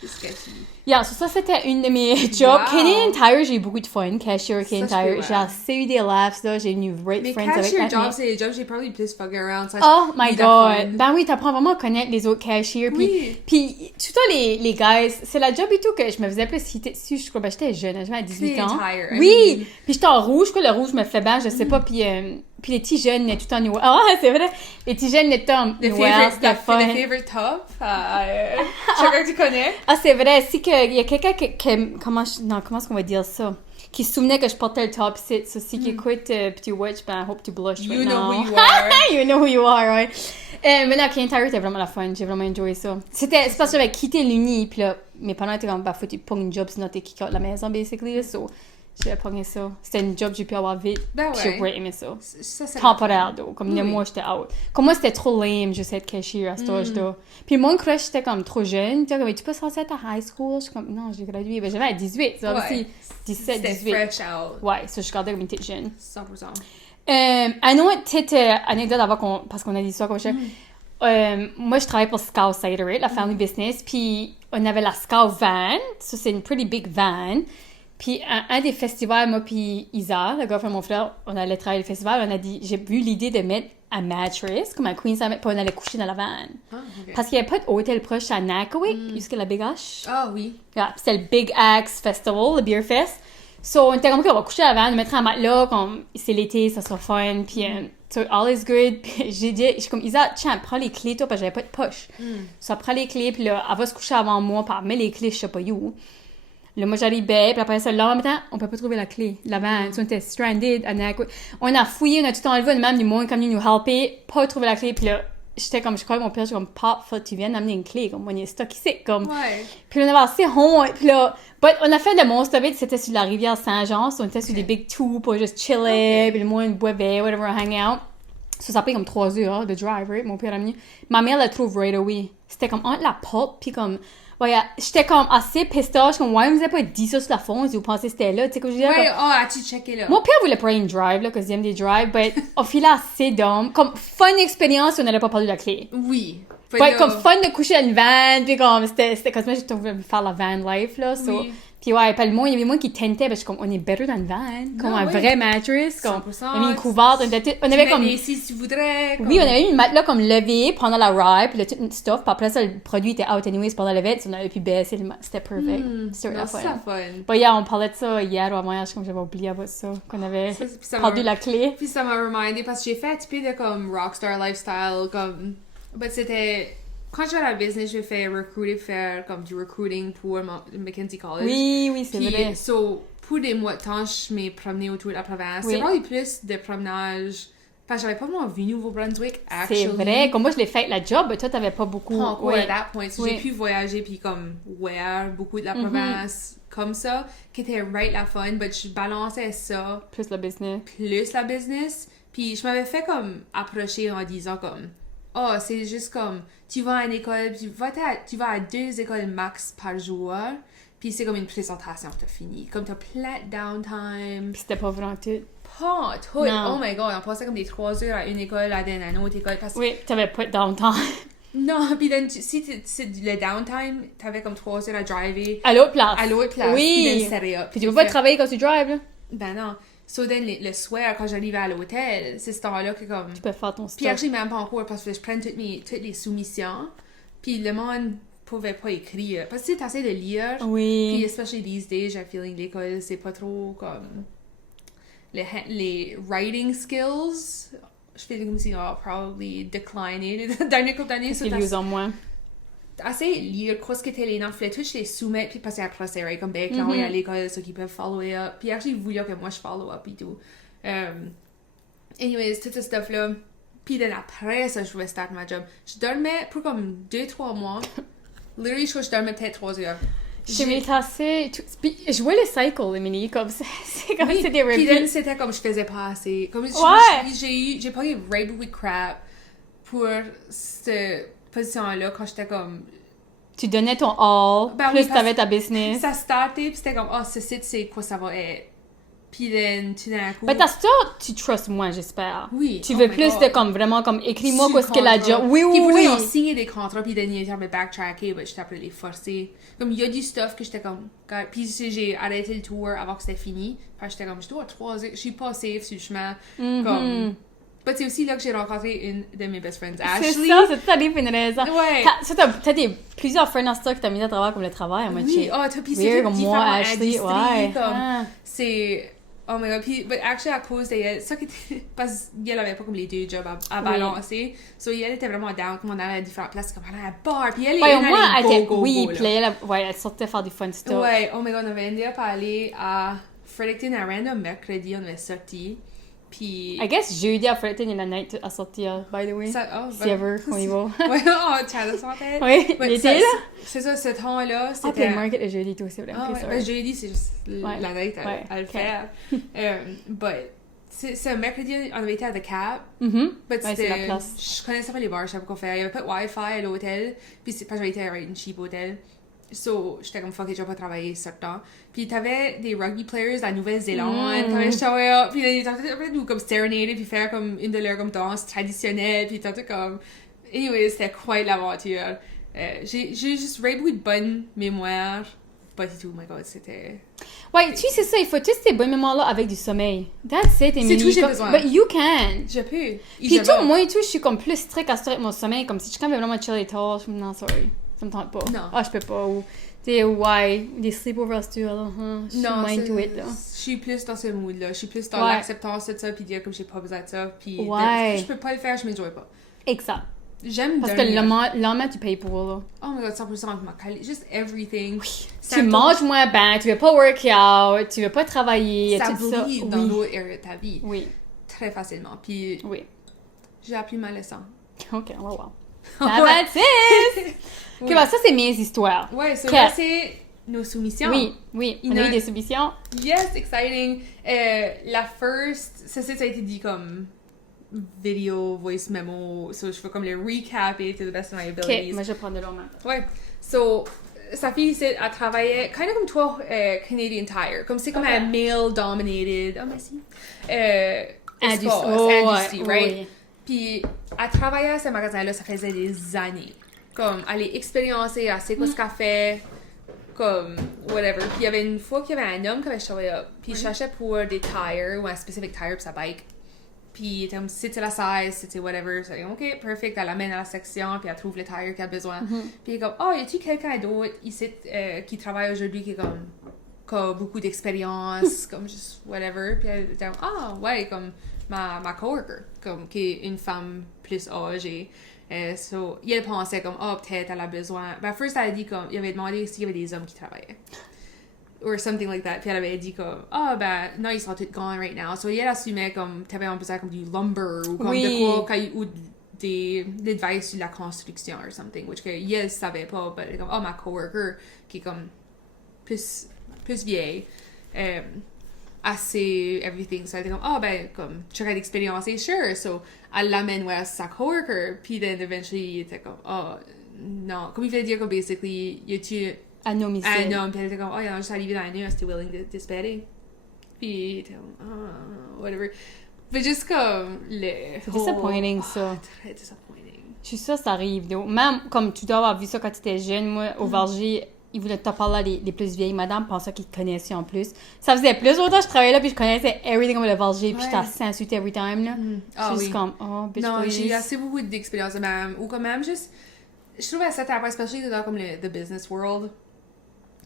C'est sketchy. yeah, so ça c'était une de mes jobs. Wow. Canadian Tire, j'ai eu beaucoup de fun. Cashier, Canadian Ça, je Tire. peux, J'ai assez eu des laughs, là. J'ai eu great Mais friends avec cashier that. job, c'est les jobs j'ai probably plus fuck around. Ça, Oh my need the god. fun. Ben oui, t'apprends vraiment à connaître les autres cashiers. Oui. Puis tout le temps, les guys, c'est la job et tout que je me faisais plus hiter dessus. Je crois, ben j'étais jeune, j'avais 18 Canadian ans. Tire, I Oui! mean. Puis j'étais en rouge, quoi, le rouge me fait bien, je sais pas. Puis les petits jeunes, tout en noir. Ah, c'est vrai! Les petits jeunes, tout en The noir, favorite, c'était fun. the favorite top. Chacun que tu connais. Ah, c'est vrai, si que il y a quelqu'un comment est-ce qu'on va dire ça? Qui se souvenait que je portais le top sit. So, si qui écoute puis tu watch, ben, I hope to blush You right know now. who you are. You know who you are, right? Mais là, Canadian Tire, c'était vraiment la fun. J'ai vraiment enjoyé ça. C'est parce que j'avais quitté l'uni, puis là, mes parents étaient comme, bah, faut que tu pognes une job, sinon t'es kick out de la maison, basically. Là, so, j'avais pogné ça. C'était une job que j'ai pu avoir vite. Ben Puis j'ai ouais. great aimé ça. Ça, c'est Temporaire, though. Comme Oui. le mois, j'étais out. Comme moi, c'était trop lame, juste être cashier à cet âge-là. Puis mon crush, j'étais comme trop jeune. Tu sais, comme, tu pas censé être à high school? Je suis comme, non, j'ai gradué. Ben, j'avais à 18. Ça Ouais. aussi. 17, C'était 18. fresh out. Ouais, ça, je gardais comme une petite jeune. 100%. Un autre petite anecdote avant parce qu'on a dit ça comme ça. Moi, je travaille pour Scout Cider, la family business. Puis on avait la Scout van. Ça, c'est une pretty big van. Puis un des festivals, moi puis Isa, le gars de mon frère, on allait travailler le festival. On a dit, j'ai eu l'idée de mettre un mattress, comme un queen size, puis on allait coucher dans la van. Ah, ok. Parce qu'il n'y avait pas d'hôtel proche à Nakawik, jusqu'à la Big H. Ah oui. Yeah, puis c'était le Big Axe Festival, le Beer Fest. So, on était comme, on va coucher à la van, on mettra un matelas, comme c'est l'été, ça sera fun, puis so, all is good. Puis j'ai dit, je suis comme, Isa, tiens, prends les clés, toi, parce que j'avais pas de poche. So, elle prend les clés, puis là, elle va se coucher avant moi, puis elle met les clés, je sais pas où. Là, moi, j'arrivais, puis après ça, le lendemain, on peut pas trouver la clé. La van, so, on était stranded à Nakawik. On a fouillé, on a tout enlevé, on a même du monde comme nous helper, pas trouver la clé, puis là, j'étais comme, je crois que mon père, j'étais comme, Pop, faut que tu viennes amener une clé, comme, on est stock ici, comme. Ouais. Puis on avait assez honte, puis là, but on a fait le Monster Beat, c'était sur la rivière Saint-Jean, so on était sur des big two pour juste chiller, puis le monde buvait, whatever, hang out. So ça a pris comme 3 heures de drive, right? Mon père a mis. Ma mère la trouve right away. C'était comme entre la porte, puis comme, ouais, j'étais comme assez pissed off, comme, ouais, vous avez pas dit ça sur la phone, si vous pensez que c'était là, tu sais, comme je disais. Ouais, Comme... oh, as-tu checké là? Mon père voulait pas une drive, là, parce qu'il aime des drives, but on filait assez d'hommes. Comme, fun expérience, on n'allait pas parler de la clé. Oui. Ouais, comme fun de coucher dans une van, puis comme, c'était comme ça, j'ai voulu faire la van life, là, so, Oui. Puis ouais, pas le monde, il y avait moi qui tentait, parce que comme, on est better than van. Comme un vrai mattress. Comme, 100%. on a mis une couverte, on avait comme... Si tu voudrais. Oui, on avait eu une matelas comme levée pendant la ride, puis là, tout une stuff, puis après ça, le produit était out anyways pendant la veille, on avait pu baisser, c'était perfect. C'était la fun. Bon, hier, on parlait de ça hier au voyage, comme j'avais oublié about ça, qu'on avait perdu la clé. Puis ça m'a remindé, parce que j'ai fait un petit peu de comme rockstar lifestyle, comme... But c'était... Quand j'étais à la business, j'ai fait faire comme du recruiting pour Mackenzie College. Oui, c'est vrai. So, pour des mois de temps, je m'ai promenée autour de la province. Oui. C'est vraiment plus de promenage. Parce que j'avais pas vraiment vu Nouveau-Brunswick, actually. C'est vrai. Comme moi, je l'ai fait avec la job, mais toi, t'avais pas beaucoup. Pas encore oui. à that point. So, j'ai pu voyager puis comme voir beaucoup de la province comme ça, qui était right la fun, but je balançais ça. Plus le business. Puis je m'avais fait comme approcher en disant comme, oh, c'est juste comme, tu vas à une école, puis tu vas à 2 écoles max par jour, puis c'est comme une présentation, t'as fini. Comme t'as plein de downtime. Puis c'était pas vraiment tout. Pas tout. Non. Oh my god, on passait comme des 3 heures à une école, à une autre école. Parce... Oui, t'avais pas de downtime. Non, puis si c'est le downtime, t'avais comme 3 heures à driver. À l'autre place. Oui. Puis then Puis tu peux pas travailler quand tu drives, là. Ben non. So then, le soir, quand j'arrivais à l'hôtel, c'est ce temps-là que comme... Tu peux faire ton Puis stuff. j'ai même pas encore parce que je prends toutes les soumissions. Puis le monde pouvait pas écrire. Parce que tu essaies de lire. Oui. Puis especially these days, j'ai le feeling l'école, c'est pas trop comme... Les writing skills, je fais comme si on a probably decliné les dernières couple d'années. C'est vieux en moins. Assez lire quoi ce que les noms, fallait tout les soumettre puis passer après c'est comme ben quand on est à l'école ceux qui peuvent follow up puis actually voulaient que moi je follow up et tout anyways tout ce stuff là puis après ça je pouvais start ma job je dormais pour comme 2-3 mois literally je dormais peut-être 3 heures Je m'étais assez... Je vois le cycle, Emily, comme c'est comme oui, c'était puis repeat. c'était comme je faisais pas assez comme j'ai pas eu right with crap pour cette position-là quand j'étais comme... Tu donnais ton all, ben plus oui, t'avais ta business. Ça startait, puis c'était comme, oh, ce site, c'est quoi ça va être. Puis then, tout d'un coup... Mais t'as ça, tu trust moins, j'espère. Oui. Tu veux plus de comme, vraiment, comme, écris-moi quoi ce qu'elle a job. Oui, puis oui. Ils ont signé des contrats, puis then, ils avaient backtracké, mais j'étais après les forcer. Comme, il y a du stuff que j'étais comme... Puis j'ai arrêté le tour avant que c'était fini. Puis j'étais comme, je dois 3 heures, je suis pas safe sur le chemin. Comme... C'est aussi là que j'ai rencontré une de mes best friends, Ashley. C'est ça, c'est tout une raison. Ouais. T'as plusieurs friends dans ça que t'as mis à travers comme le travail. Moi, oui, t'as puis c'est comme moi, Ashley, ouais. Comme, c'est... Oh my god, puis, but actually, à cause d'elle, ça qui était... Parce qu'elle avait pas comme les 2 jobs à balancer. So, elle était vraiment down, comme on allait à différentes places, comme elle allait à bar, puis elle était go, oui, puis elle sortait faire du fun stuff. Ouais, oh my god, on avait endé up à aller à Fredericton à random mercredi, on avait sorti. Puis... I guess jeudi à Fredericton, il y a la night à sortir, by the way. Si ever, on y va. Ouais, oh, Chad a tête. Oui, il était là. C'est ça, ce temps-là, c'était... Ah, puis le market le jeudi, toi aussi, vraiment. Ah, ouais, jeudi, c'est juste la night à le faire. But, c'est mercredi, on avait été à The Cap. But c'est la place. Je connaissais pas les bars, je savais pas quoi faire. Il y avait pas de Wi-Fi à l'hôtel. Puis, parce que j'avais été à un cheap hôtel. So, j'étais comme fuck it, je vais pas travailler ce temps. Puis t'avais des rugby players de la Nouvelle-Zélande, quand je show up, puis ils étaient nous comme serenader, puis faire comme une de leurs comme danses traditionnelles, puis t'étais comme... Anyway, c'était quite l'aventure. J'ai juste beaucoup de bonnes mémoires, pas du tout, oh my god, c'était... Ouais, tu sais, c'est ça, il faut tous ces bonnes mémoires-là avec du sommeil. That's it, Emily. C'est tout j'ai besoin. But you can. Je peux. Puis tout, moi et tout, je suis comme plus strict à ce avec mon sommeil, comme si je suis quand même vraiment chill et tard, je suis non, sorry. Ça me tente pas. Non. Ah, je peux pas. Ou, tu sais, ouais, des sleepovers, tu vois, là. Je suis mind to it, là. Je suis plus dans ce mood-là. Je suis plus dans l'acceptance de ça, puis dire comme j'ai pas besoin de ça, puis je peux pas le faire, je m'enjoie pas. Exact. J'aime parce que le lendemain, tu payes pour, là. Oh my god, 100% ma qualité. Just everything. Oui. Tu manges moins bien, tu veux pas work out, tu veux pas travailler, ça tout ça. brille dans l'autre area de ta vie. Oui. Très facilement. Puis, j'ai appris ma leçon. Ok, on va voir. That's it! Ok, bah ça, c'est mes histoires. Ouais, so là, c'est nos soumissions. Oui, on a eu des soumissions. Yes, exciting. La first, ça a été dit comme video, voice memo, so je fais comme le recap et to the best of my abilities. Ok, moi je vais prendre de l'eau. Ouais, so sa fille ici, elle travaillait kind of comme toi, Canadian Tire, comme c'est comme un male-dominated, merci, industry, right? Oui. Puis, elle travaillait à ce magasin-là, ça faisait des années. Comme, elle est expériencée, elle sait quoi ce qu'elle fait. comme, whatever. Puis il y avait une fois qu'il y avait un homme qui avait showé up. Puis il cherchait pour des tires, ou un specific tire pour sa bike. Puis il était comme, c'était la size, c'était whatever. So, OK, perfect. Elle l'amène à la section, puis elle trouve le tire qu'elle a besoin. Puis il est comme, oh, y a-tu quelqu'un d'autre ici qui travaille aujourd'hui qui est comme, qui a beaucoup d'expérience, comme, juste whatever. Puis elle était comme, ah, ouais, comme ma coworker, comme, qui est une femme plus âgée. So, il pensait comme, oh, peut-être elle a besoin. Ben, first, elle a dit comme, il avait demandé s'il y avait des hommes qui travaillaient. Or something like that. Puis elle avait dit comme, oh, ben, non, ils sont tous gone right now. So, il assumait comme, t'avais besoin comme du lumber ou comme de quoi, ou des advice sur la construction or something, which que il savait pas, mais comme, oh, ma coworker, qui est comme, plus vieille, assez everything. So, elle était comme, oh, ben, comme, tu aurais d'expérience, et sure. So, elle l'amène vers sa coworker, puis then eventually, il était comme, oh, non. Comme il voulait dire, comme, basically, y a-tu un homme ici. Un homme, puis elle était comme, oh, il y en a juste arrivé dans la nuit, c'était willing d'espérer. Puis il était comme, oh, whatever. Mais juste comme, c'est disappointing, ça. Très disappointing. Je suis sûre que ça arrive. Même, comme tu dois avoir vu ça quand tu étais jeune, moi, au Verger, ils voulaient te parler les plus vieilles madames, pensaient qu'ils te connaissaient en plus. Ça faisait plus longtemps que je travaillais là, puis je connaissais everything over le Verger, puis j'étais assez insultée every time, là. Je suis juste comme, oh, bitch, non, please. j'ai assez beaucoup d'expérience de même, ou quand même, juste, je trouve à cette affaire, especially dans comme the business world,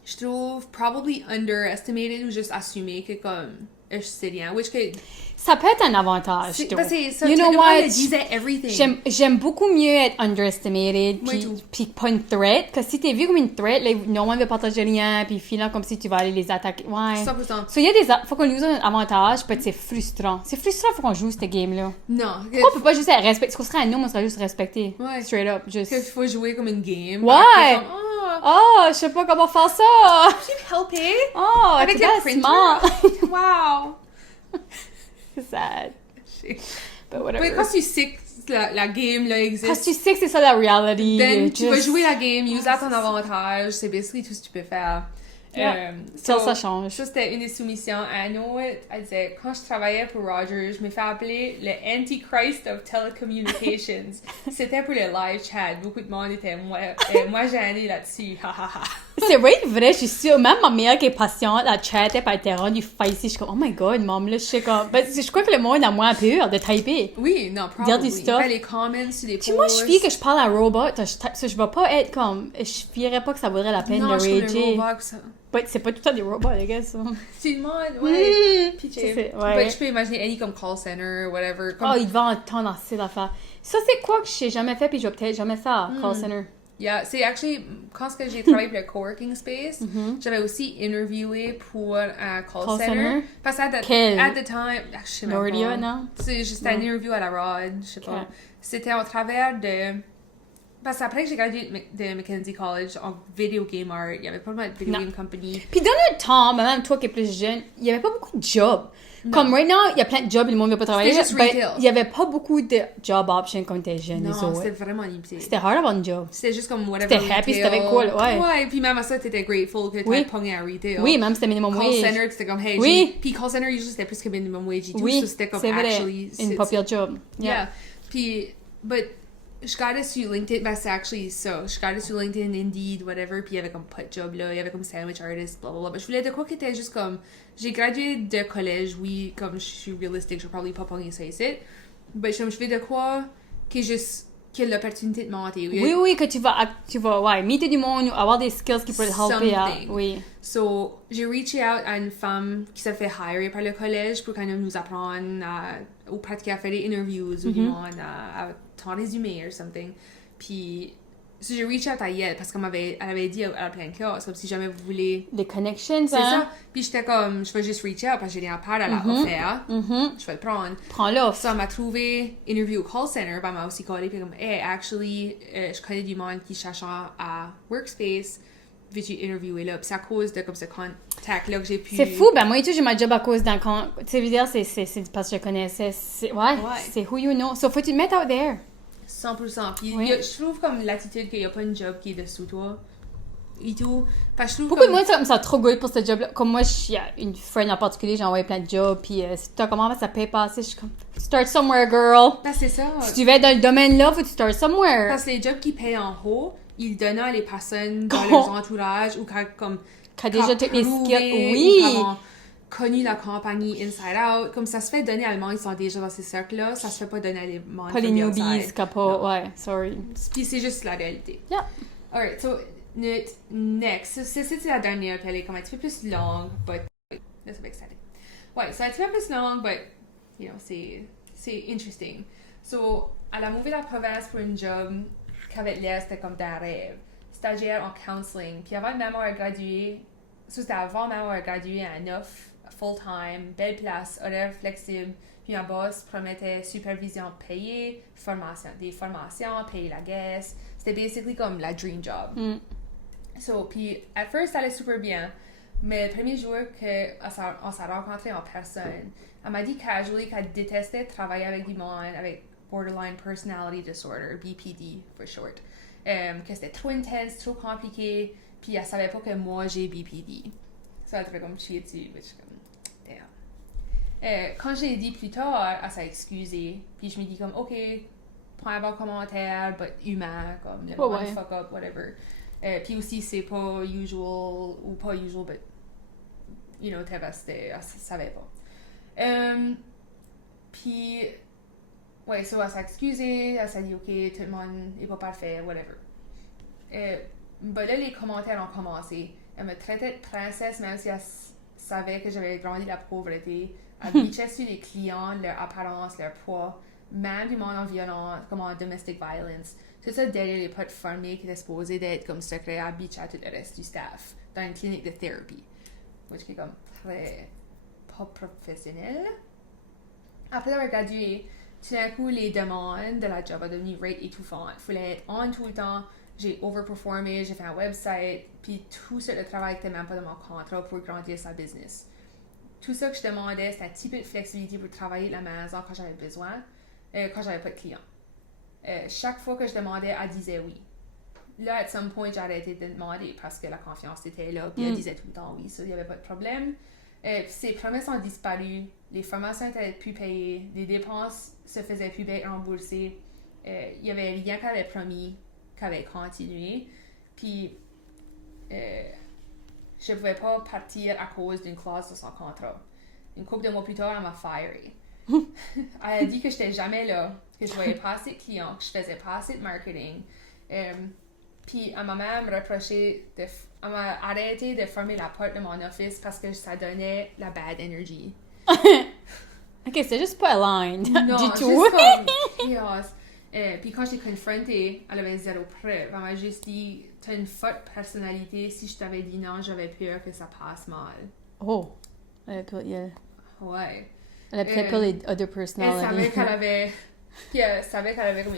je trouve probably underestimated ou juste assumé que comme, je sais rien, which que... Ça peut être un avantage, je trouve. Parce que ça, you know tout le what? monde disait everything. J'aime beaucoup mieux être underestimated Moi tout. puis pas une threat. Parce que si t'es vu comme une threat, là, no one veut partager rien, puis filant comme si tu vas aller les attaquer. Ouais. 100%. So, il y a faut qu'on use un avantage, peut-être c'est frustrant. C'est frustrant, faut qu'on joue ce game-là. Non. Pourquoi on peut pas juste être respecté? Ce qu'on serait un homme, on serait juste respecté. Ouais. Straight up, juste. Qu'il faut jouer comme une game. Ouais! Comme, Oh, je sais pas comment faire ça! J'ai helpé! Oh, Avec tu le dois printer. smart. Wow! C'est sad. But whatever. Mais quand tu sais que la game là existe, Quand tu sais que c'est ça la reality. then tu vas just- jouer la game, use à ton avantage, c'est basically tout ce que tu peux faire. Yeah. So, Ça change. Ça, c'était une des soumissions. I know it. Elle disait, quand je travaillais pour Rogers, je me fais appeler le Antichrist of Telecommunications. C'était pour le live chat. Beaucoup de monde était moi gênée là-dessus. Ha ha ha. C'est vrai, je suis sûre. Même ma mère qui est patiente, elle chatte, puis elle était rendue feisty. Je suis comme, oh my god, maman, là, je sais comme. Ben, je crois que le monde a moins peur de typer. Oui, non, probably. Dire du stuff. Ben, les comments sur les posts. Si moi je fie que je parle à un robot, je vais pas être comme. Je fierais pas que ça vaudrait la peine non, de je suis rager. comme un robot, ça. But c'est pas tout le temps des robots, les gars, ça. Tout le monde, ouais. Pitché. Ouais. Ben, je peux imaginer any comme call center, whatever. Comme... Oh, il va entendre assez d'affaires. Ça, c'est quoi que j'ai jamais fait, puis je vais peut-être jamais faire, call center. Yeah, c'est actually, quand j'ai travaillé pour le coworking space, j'avais aussi interviewé pour un call center. Parce que at the time, je sais même Nordia, pas. non? C'est juste un interview à la Rod, je sais pas. C'était au travers de... Parce qu'après que j'ai gradué de Mackenzie College en video game art, il y avait pas mal de video game company. Puis dans le temps, même toi qui es plus jeune, il y avait pas beaucoup de jobs. Comme right now, il y a plein de jobs et le monde ne veut pas travailler. C'était juste retail. Il y avait pas beaucoup de job options quand t'es jeune. Non, c'était vraiment limité. C'était hard d'avoir un job. C'était juste comme whatever. C'était happy, retail. c'était cool, ouais. Ouais, puis même à ça, t'étais grateful que t'avais pogné à retail. Oui, même c'était minimum call wage. Center, c'était comme, hey, oui. Puis call center, usually, c'était plus que minimum wage et tout. Oui, So c'était comme c'est vrai. actually... Une popular job. Yeah. Puis, but... Je regardais sur LinkedIn, ben c'est actually ça. Je regardais sur LinkedIn, Indeed, whatever, puis il y avait comme pas de job là, il y avait comme sandwich artist, blablabla. Ben, je voulais de quoi qui était juste comme. J'ai gradué de collège, oui, comme je suis réalistique, je vais probablement pas pogner ça ici. Ben, je voulais de quoi qui est juste. Qui a l'opportunité de monter. Oui, que tu vas, ouais, meeter du monde ou avoir des skills qui peuvent te helper. Oui. So, j'ai reached out à une femme qui s'est fait hire par le collège pour quand même nous apprendre ou pratiquer à faire des interviews ou du monde à ton résumé or something. Puis, so j'ai reached out à elle parce qu'elle avait dit à la pleine classe, comme si jamais vous voulez... Des connections, c'est ça. Puis j'étais comme, je vais juste reach out parce que j'ai rien à part à la offert. Je vais le prendre. Prends-le. Ça, elle m'a trouvé interview au call center. Ben, elle m'a aussi callé. Puis comme, hey, actually, je connais du monde qui cherche à Workspace. Veux-tu interviewer là? Puis c'est à cause de comme ce contact-là que j'ai pu... C'est fou. Ben, moi et tout, j'ai ma job à cause d'un compte. Tu sais, je veux dire, c'est parce que je connaissais. Ouais. C'est who you know. So, faut que tu te mettes out there. 100%. Puis je trouve comme l'attitude qu'il n'y a pas une job qui est dessous toi. Et tout. Parce que je trouve beaucoup de monde sont comme ça trop good pour ce job-là. Comme moi, il y a une friend en particulier, j'ai envoyé plein de jobs. Puis si tu comment ça paye pas assez, je suis comme, start somewhere, girl. Ben, c'est ça. Si tu veux être dans le domaine-là, faut que tu start somewhere. Parce que les jobs qui payent en haut, ils donnaient les personnes dans leur entourage ou comme Qui a déjà toutes les prouvé skills. ou Oui! qui ont connu la compagnie Inside Out. Comme ça se fait donner à le monde qui sont déjà dans ces cercles-là, ça se fait pas donner à les membres Pas les from the newbies, outside. qui a pas... Ouais, sorry. Puis c'est juste la réalité. Yeah. Alright, so notre next, c'était la dernière, puis elle est comme un petit peu plus longue, but that's exciting. Ouais, c'est un petit peu plus longue, but you know, c'est interesting. So, elle a mouvé la province pour un job qu'avec l'air, c'était comme d'un rêve. Stagiaire en counseling. Puis avant même avoir gradué, ça c'était avant même avoir gradué à 9, full-time, belle place, horaire flexible. Puis un boss promettait supervision payée, des formations, payer la guest. C'était basically comme la dream job. Mm. So, puis at first, ça allait super bien. Mais le premier jour qu'on s'est rencontrés en personne, elle m'a dit casually qu'elle détestait travailler avec du monde avec borderline personality disorder, BPD for short. Que c'était trop intense, trop compliqué, puis elle savait pas que moi j'ai BPD. Ça a été comme chier dessus, mais je suis comme, damn. Quand j'ai dit plus tard, elle s'est excusée, puis je me dis comme, ok, point bon commentaire, but humain, comme, le monde fuck up, whatever. Puis aussi, c'est pas usual, ou pas usual, but, you know, elle savait pas. Puis, ouais, so elle s'est excusée, elle s'est dit, ok, tout le monde est pas parfait, whatever. Ben là, les commentaires ont commencé. Elle me traitait de princesse, même si elle savait que j'avais grandi la pauvreté. Elle bitchait sur les clients, leur apparence, leur poids, même du monde en violence, comme en domestic violence. Tout ça derrière les potes formés qui étaient supposés d'être comme secrétaire, bitch à tout le reste du staff, dans une clinique de thérapie. Which est comme très pas professionnel. Après avoir gradué, tout d'un coup, les demandes de la job ont devenu rate étouffante. Il fallait être on tout le temps. J'ai overperformé, j'ai fait un website, puis tout ça, le travail n'était même pas dans mon contrat pour grandir sa business. Tout ça que je demandais, c'était un petit peu de flexibilité pour travailler de la maison quand j'avais besoin, quand j'avais pas de clients. Chaque fois que je demandais, elle disait oui. Là, at some point, j'ai arrêté de demander parce que la confiance était là, puis elle disait tout le temps oui, ça, il n'y avait pas de problème. Puis ses promesses ont disparu, les formations étaient plus payées, les dépenses se faisaient plus bien remboursées, il y avait rien qu'elle avait promis qu'elle avait continué, puis je pouvais pas partir à cause d'une clause de son contrat. Une couple de mois plus tard, elle m'a firé. Elle a dit que j'étais jamais là, que je voyais pas assez de clients, que je faisais pas assez de marketing. Puis elle m'a même reproché elle m'a arrêté de fermer la porte de mon office parce que ça donnait la bad energy. Ok, c'est juste pas aligned Non, du juste tout. comme chaos. Puis quand je l'ai confrontée, elle avait zéro preuve. Elle m'a juste dit, t'as une forte personnalité, si je t'avais dit non, j'avais peur que ça passe mal. Oh, elle a Ouais. peut-être pas les other Elle personalities. savait qu'elle avait... Puis elle savait qu'elle avait comme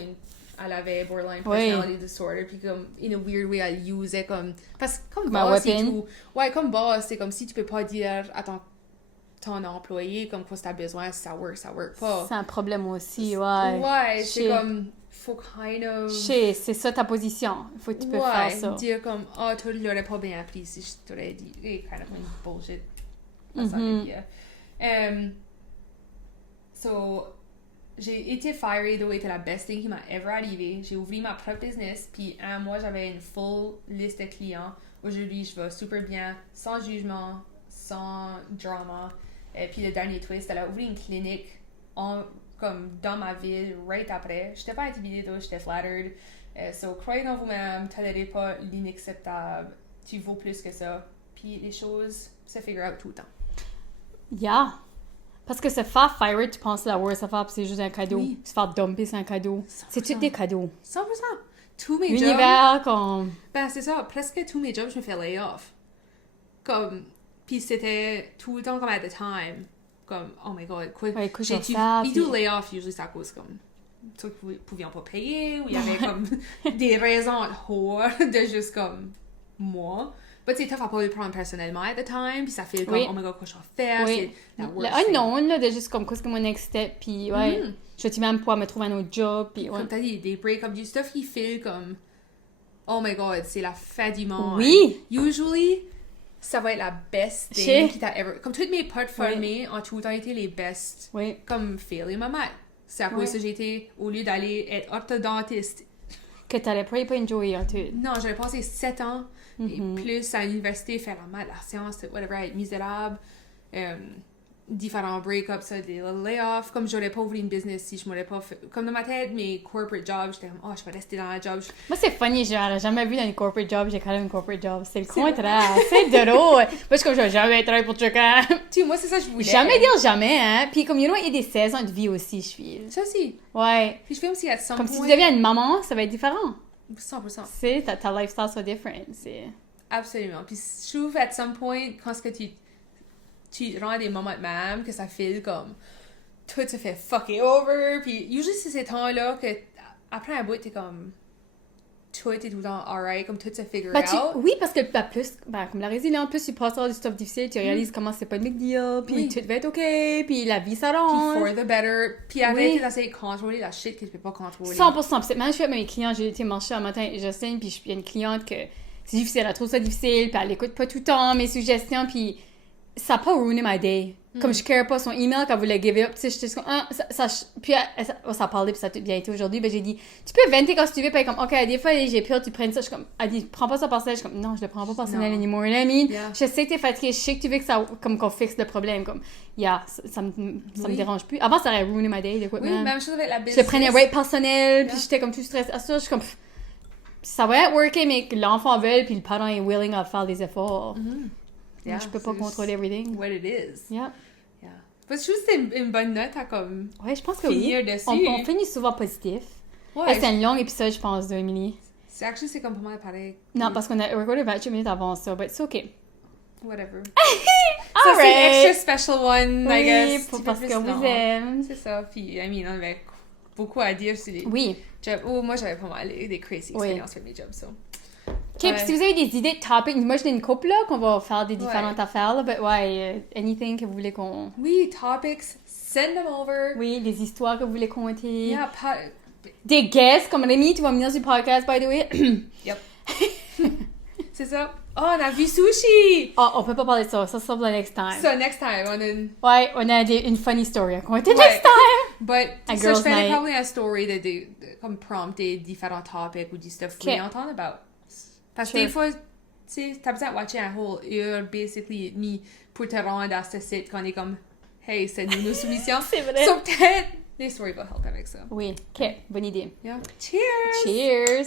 elle avait borderline personality disorder, puis comme, in a weird way, elle usait comme... Parce que comme boss et tout... Ouais, comme boss, c'est comme si tu peux pas dire à ton employé comme quoi si t'as besoin, si ça work pas. C'est un problème aussi, ouais. Ouais, c'est comme... Faut kind of... C'est ça ta position. Faut que tu peux faire ça. Dire comme, oh, toi, tu l'aurais pas bien appris si je t'aurais dit. Kind of like bullshit. So, j'ai été fired, though, c'était la best thing qui m'a ever arrivé. J'ai ouvert ma propre business, puis un mois, j'avais une full liste de clients. Aujourd'hui, je vais super bien, sans jugement, sans drama. Et puis le dernier twist, elle a ouvert une clinique comme dans ma ville, right après. J'étais pas intimidée, though, j'étais flattered. So, croyez en vous-même, tolérez pas l'inacceptable. Tu vaux plus que ça. Puis les choses se figure out tout le temps. Yeah. Parce que se faire fire, tu penses la worst affaire, puis c'est juste un cadeau. Oui. Se faire dumper, c'est un cadeau. 100%. C'est tous des cadeaux. 100%. Tous mes jobs... L'univers, comme... Ben, c'est ça. Presque tous mes jobs, je me fais lay off. Comme... Puis c'était tout le temps comme at the time. Comme, oh my god, quoi... Ouais, écoute, j'ai Ils do lay off, usually, c'est à cause comme... Ceux qui pouvions pas payer, ou il y avait comme des raisons whore de juste comme... Moi... Mais c'est tough à pas le prendre personnellement at the time, puis ça fait comme, oh my god, quoi je vais faire, c'est la worst thing. Le unknown, là, de juste comme, qu'est-ce que mon next step, puis ouais, je vais-tu même pouvoir me trouver un autre job, puis ouais. Comme t'as dit, des break-up, du stuff qui fait comme, oh my god, c'est la fête du monde. Oui! Usually, ça va être la best thing qui t'a ever... Comme toutes mes potes formées ont tout le temps été les best. Oui. Comme Phil et ma mère. C'est à cause que j'ai été, au lieu d'aller être orthodontiste, Que t'allais pas enjoyer en tout. Non, j'avais passé 7 ans et Mhm. plus à l'université, faire la science, whatever, être misérable, différents break-ups, ça, des layoffs. Comme j'aurais pas ouvert une business si je m'aurais pas fait. Comme dans ma tête, mes corporate jobs, j'étais comme, oh, je vais rester dans la job. Moi, c'est funny, j'aurais jamais vu dans une corporate job, j'ai quand même une corporate job. C'est le C'est contraire. C'est drôle. Moi, je suis comme, je vais jamais travailler pour quelqu'un. Tu sais, moi, c'est ça que je voulais. Jamais dire jamais, hein. Puis comme, you know, il y a des saisons de vie aussi, je file. Ça aussi. Ouais. Puis je fais aussi à 100 Comme si tu deviens une maman, ça va être différent. 100%. Tu sais, ta lifestyle soit different. C'est... Absolument. Puis je trouve, at some point, quand ce que tu rends des moments de même, que ça file comme tout se fait fucker over. Puis usually c'est ces temps-là que après un bout, t'es comme tout est tout le temps alright, comme tout se figure out. Oui, parce que plus, comme la résilience, plus tu passes par du stuff difficile, tu réalises comment c'est pas une big deal, puis Oui. tout va être OK, puis la vie Puis s'arrange. for the better. Puis Oui. arrête d'essayer de contrôler la shit que tu peux pas contrôler. 100%. Puis même je fais avec mes clients, j'ai été marcher un matin, Justine, puis il y a une cliente que c'est difficile, elle trouve ça difficile, puis elle écoute pas tout le temps mes suggestions, puis ça a pas ruiné my day. Comme je care pas son email qu'elle voulait give up, tu sais, j'étais comme, puis ça parlait, puis ça a tout bien été aujourd'hui, ben j'ai dit, tu peux venter quand tu veux, puis elle est comme, OK, des fois, j'ai peur, tu prennes ça, je suis comme, elle dit, prends pas ça personnel, je suis comme, non, je le prends pas personnel Non. anymore, you know what I mean? Yeah. Je sais que t'es fatiguée, je sais que tu veux que ça, comme qu'on fixe le problème, comme, ça me Oui. dérange plus. Avant, ça aurait ruiné my day, Oui, même chose avec la je business. le prenais right personnel, puis Yeah. j'étais comme tout stressée à ça, je suis comme, ça va être worké, mais que l'enfant veut, puis le parent est willing à faire des efforts. Mhm. Moi, Yeah, je peux pas c'est contrôler juste everything. What it is. Yeah. Yeah. Parce que je trouve que c'est une bonne note à comme Ouais, je pense que oui. finir dessus. On finit souvent positif. Ouais, C'est un long épisode, je pense, de Emily. c'est comme pas mal pareil. Non, parce qu'on a recordé 28 minutes avant ça, but c'est OK. Whatever. Ça, c'est Alright. extra special one, I guess. Oui, Tu parce peux qu'on plus vous long. aime. C'est ça. Puis, I mean, on avait beaucoup à dire sur les... Oui. Moi, j'avais pas mal des crazy Oui. expériences avec mes jobs, so. OK, puis si vous avez des idées de topics, moi, j'ai une couple, là, qu'on va faire des différentes Ouais. affaires, là, but ouais, anything que vous voulez qu'on... Oui, topics, send them over. Oui, des histoires que vous voulez conter. Yeah, Des guests, comme Rémi, tu vas venir sur le podcast, by the way. Yep. C'est ça. Oh, on a vu sushi! Oh, on peut pas parler de ça, ça sera pour the next time. So, next time, on a une... Ouais, on a une funny story à conter Ouais. next time. But, A so, girl's je ferais night. probablement une story de comme prompter différents topics ou du stuff que vous voulez entendre about. Parce que Sure. des fois, tu sais, t'as besoin de watcher un whole heure, basically, et demie, pour te rendre à ce site qu'on est comme, hey, c'est nos soumissions. C'est vrai. So, peut-être, les stories vont help avec ça. Oui, OK, bonne idée. Yeah. Cheers! Cheers!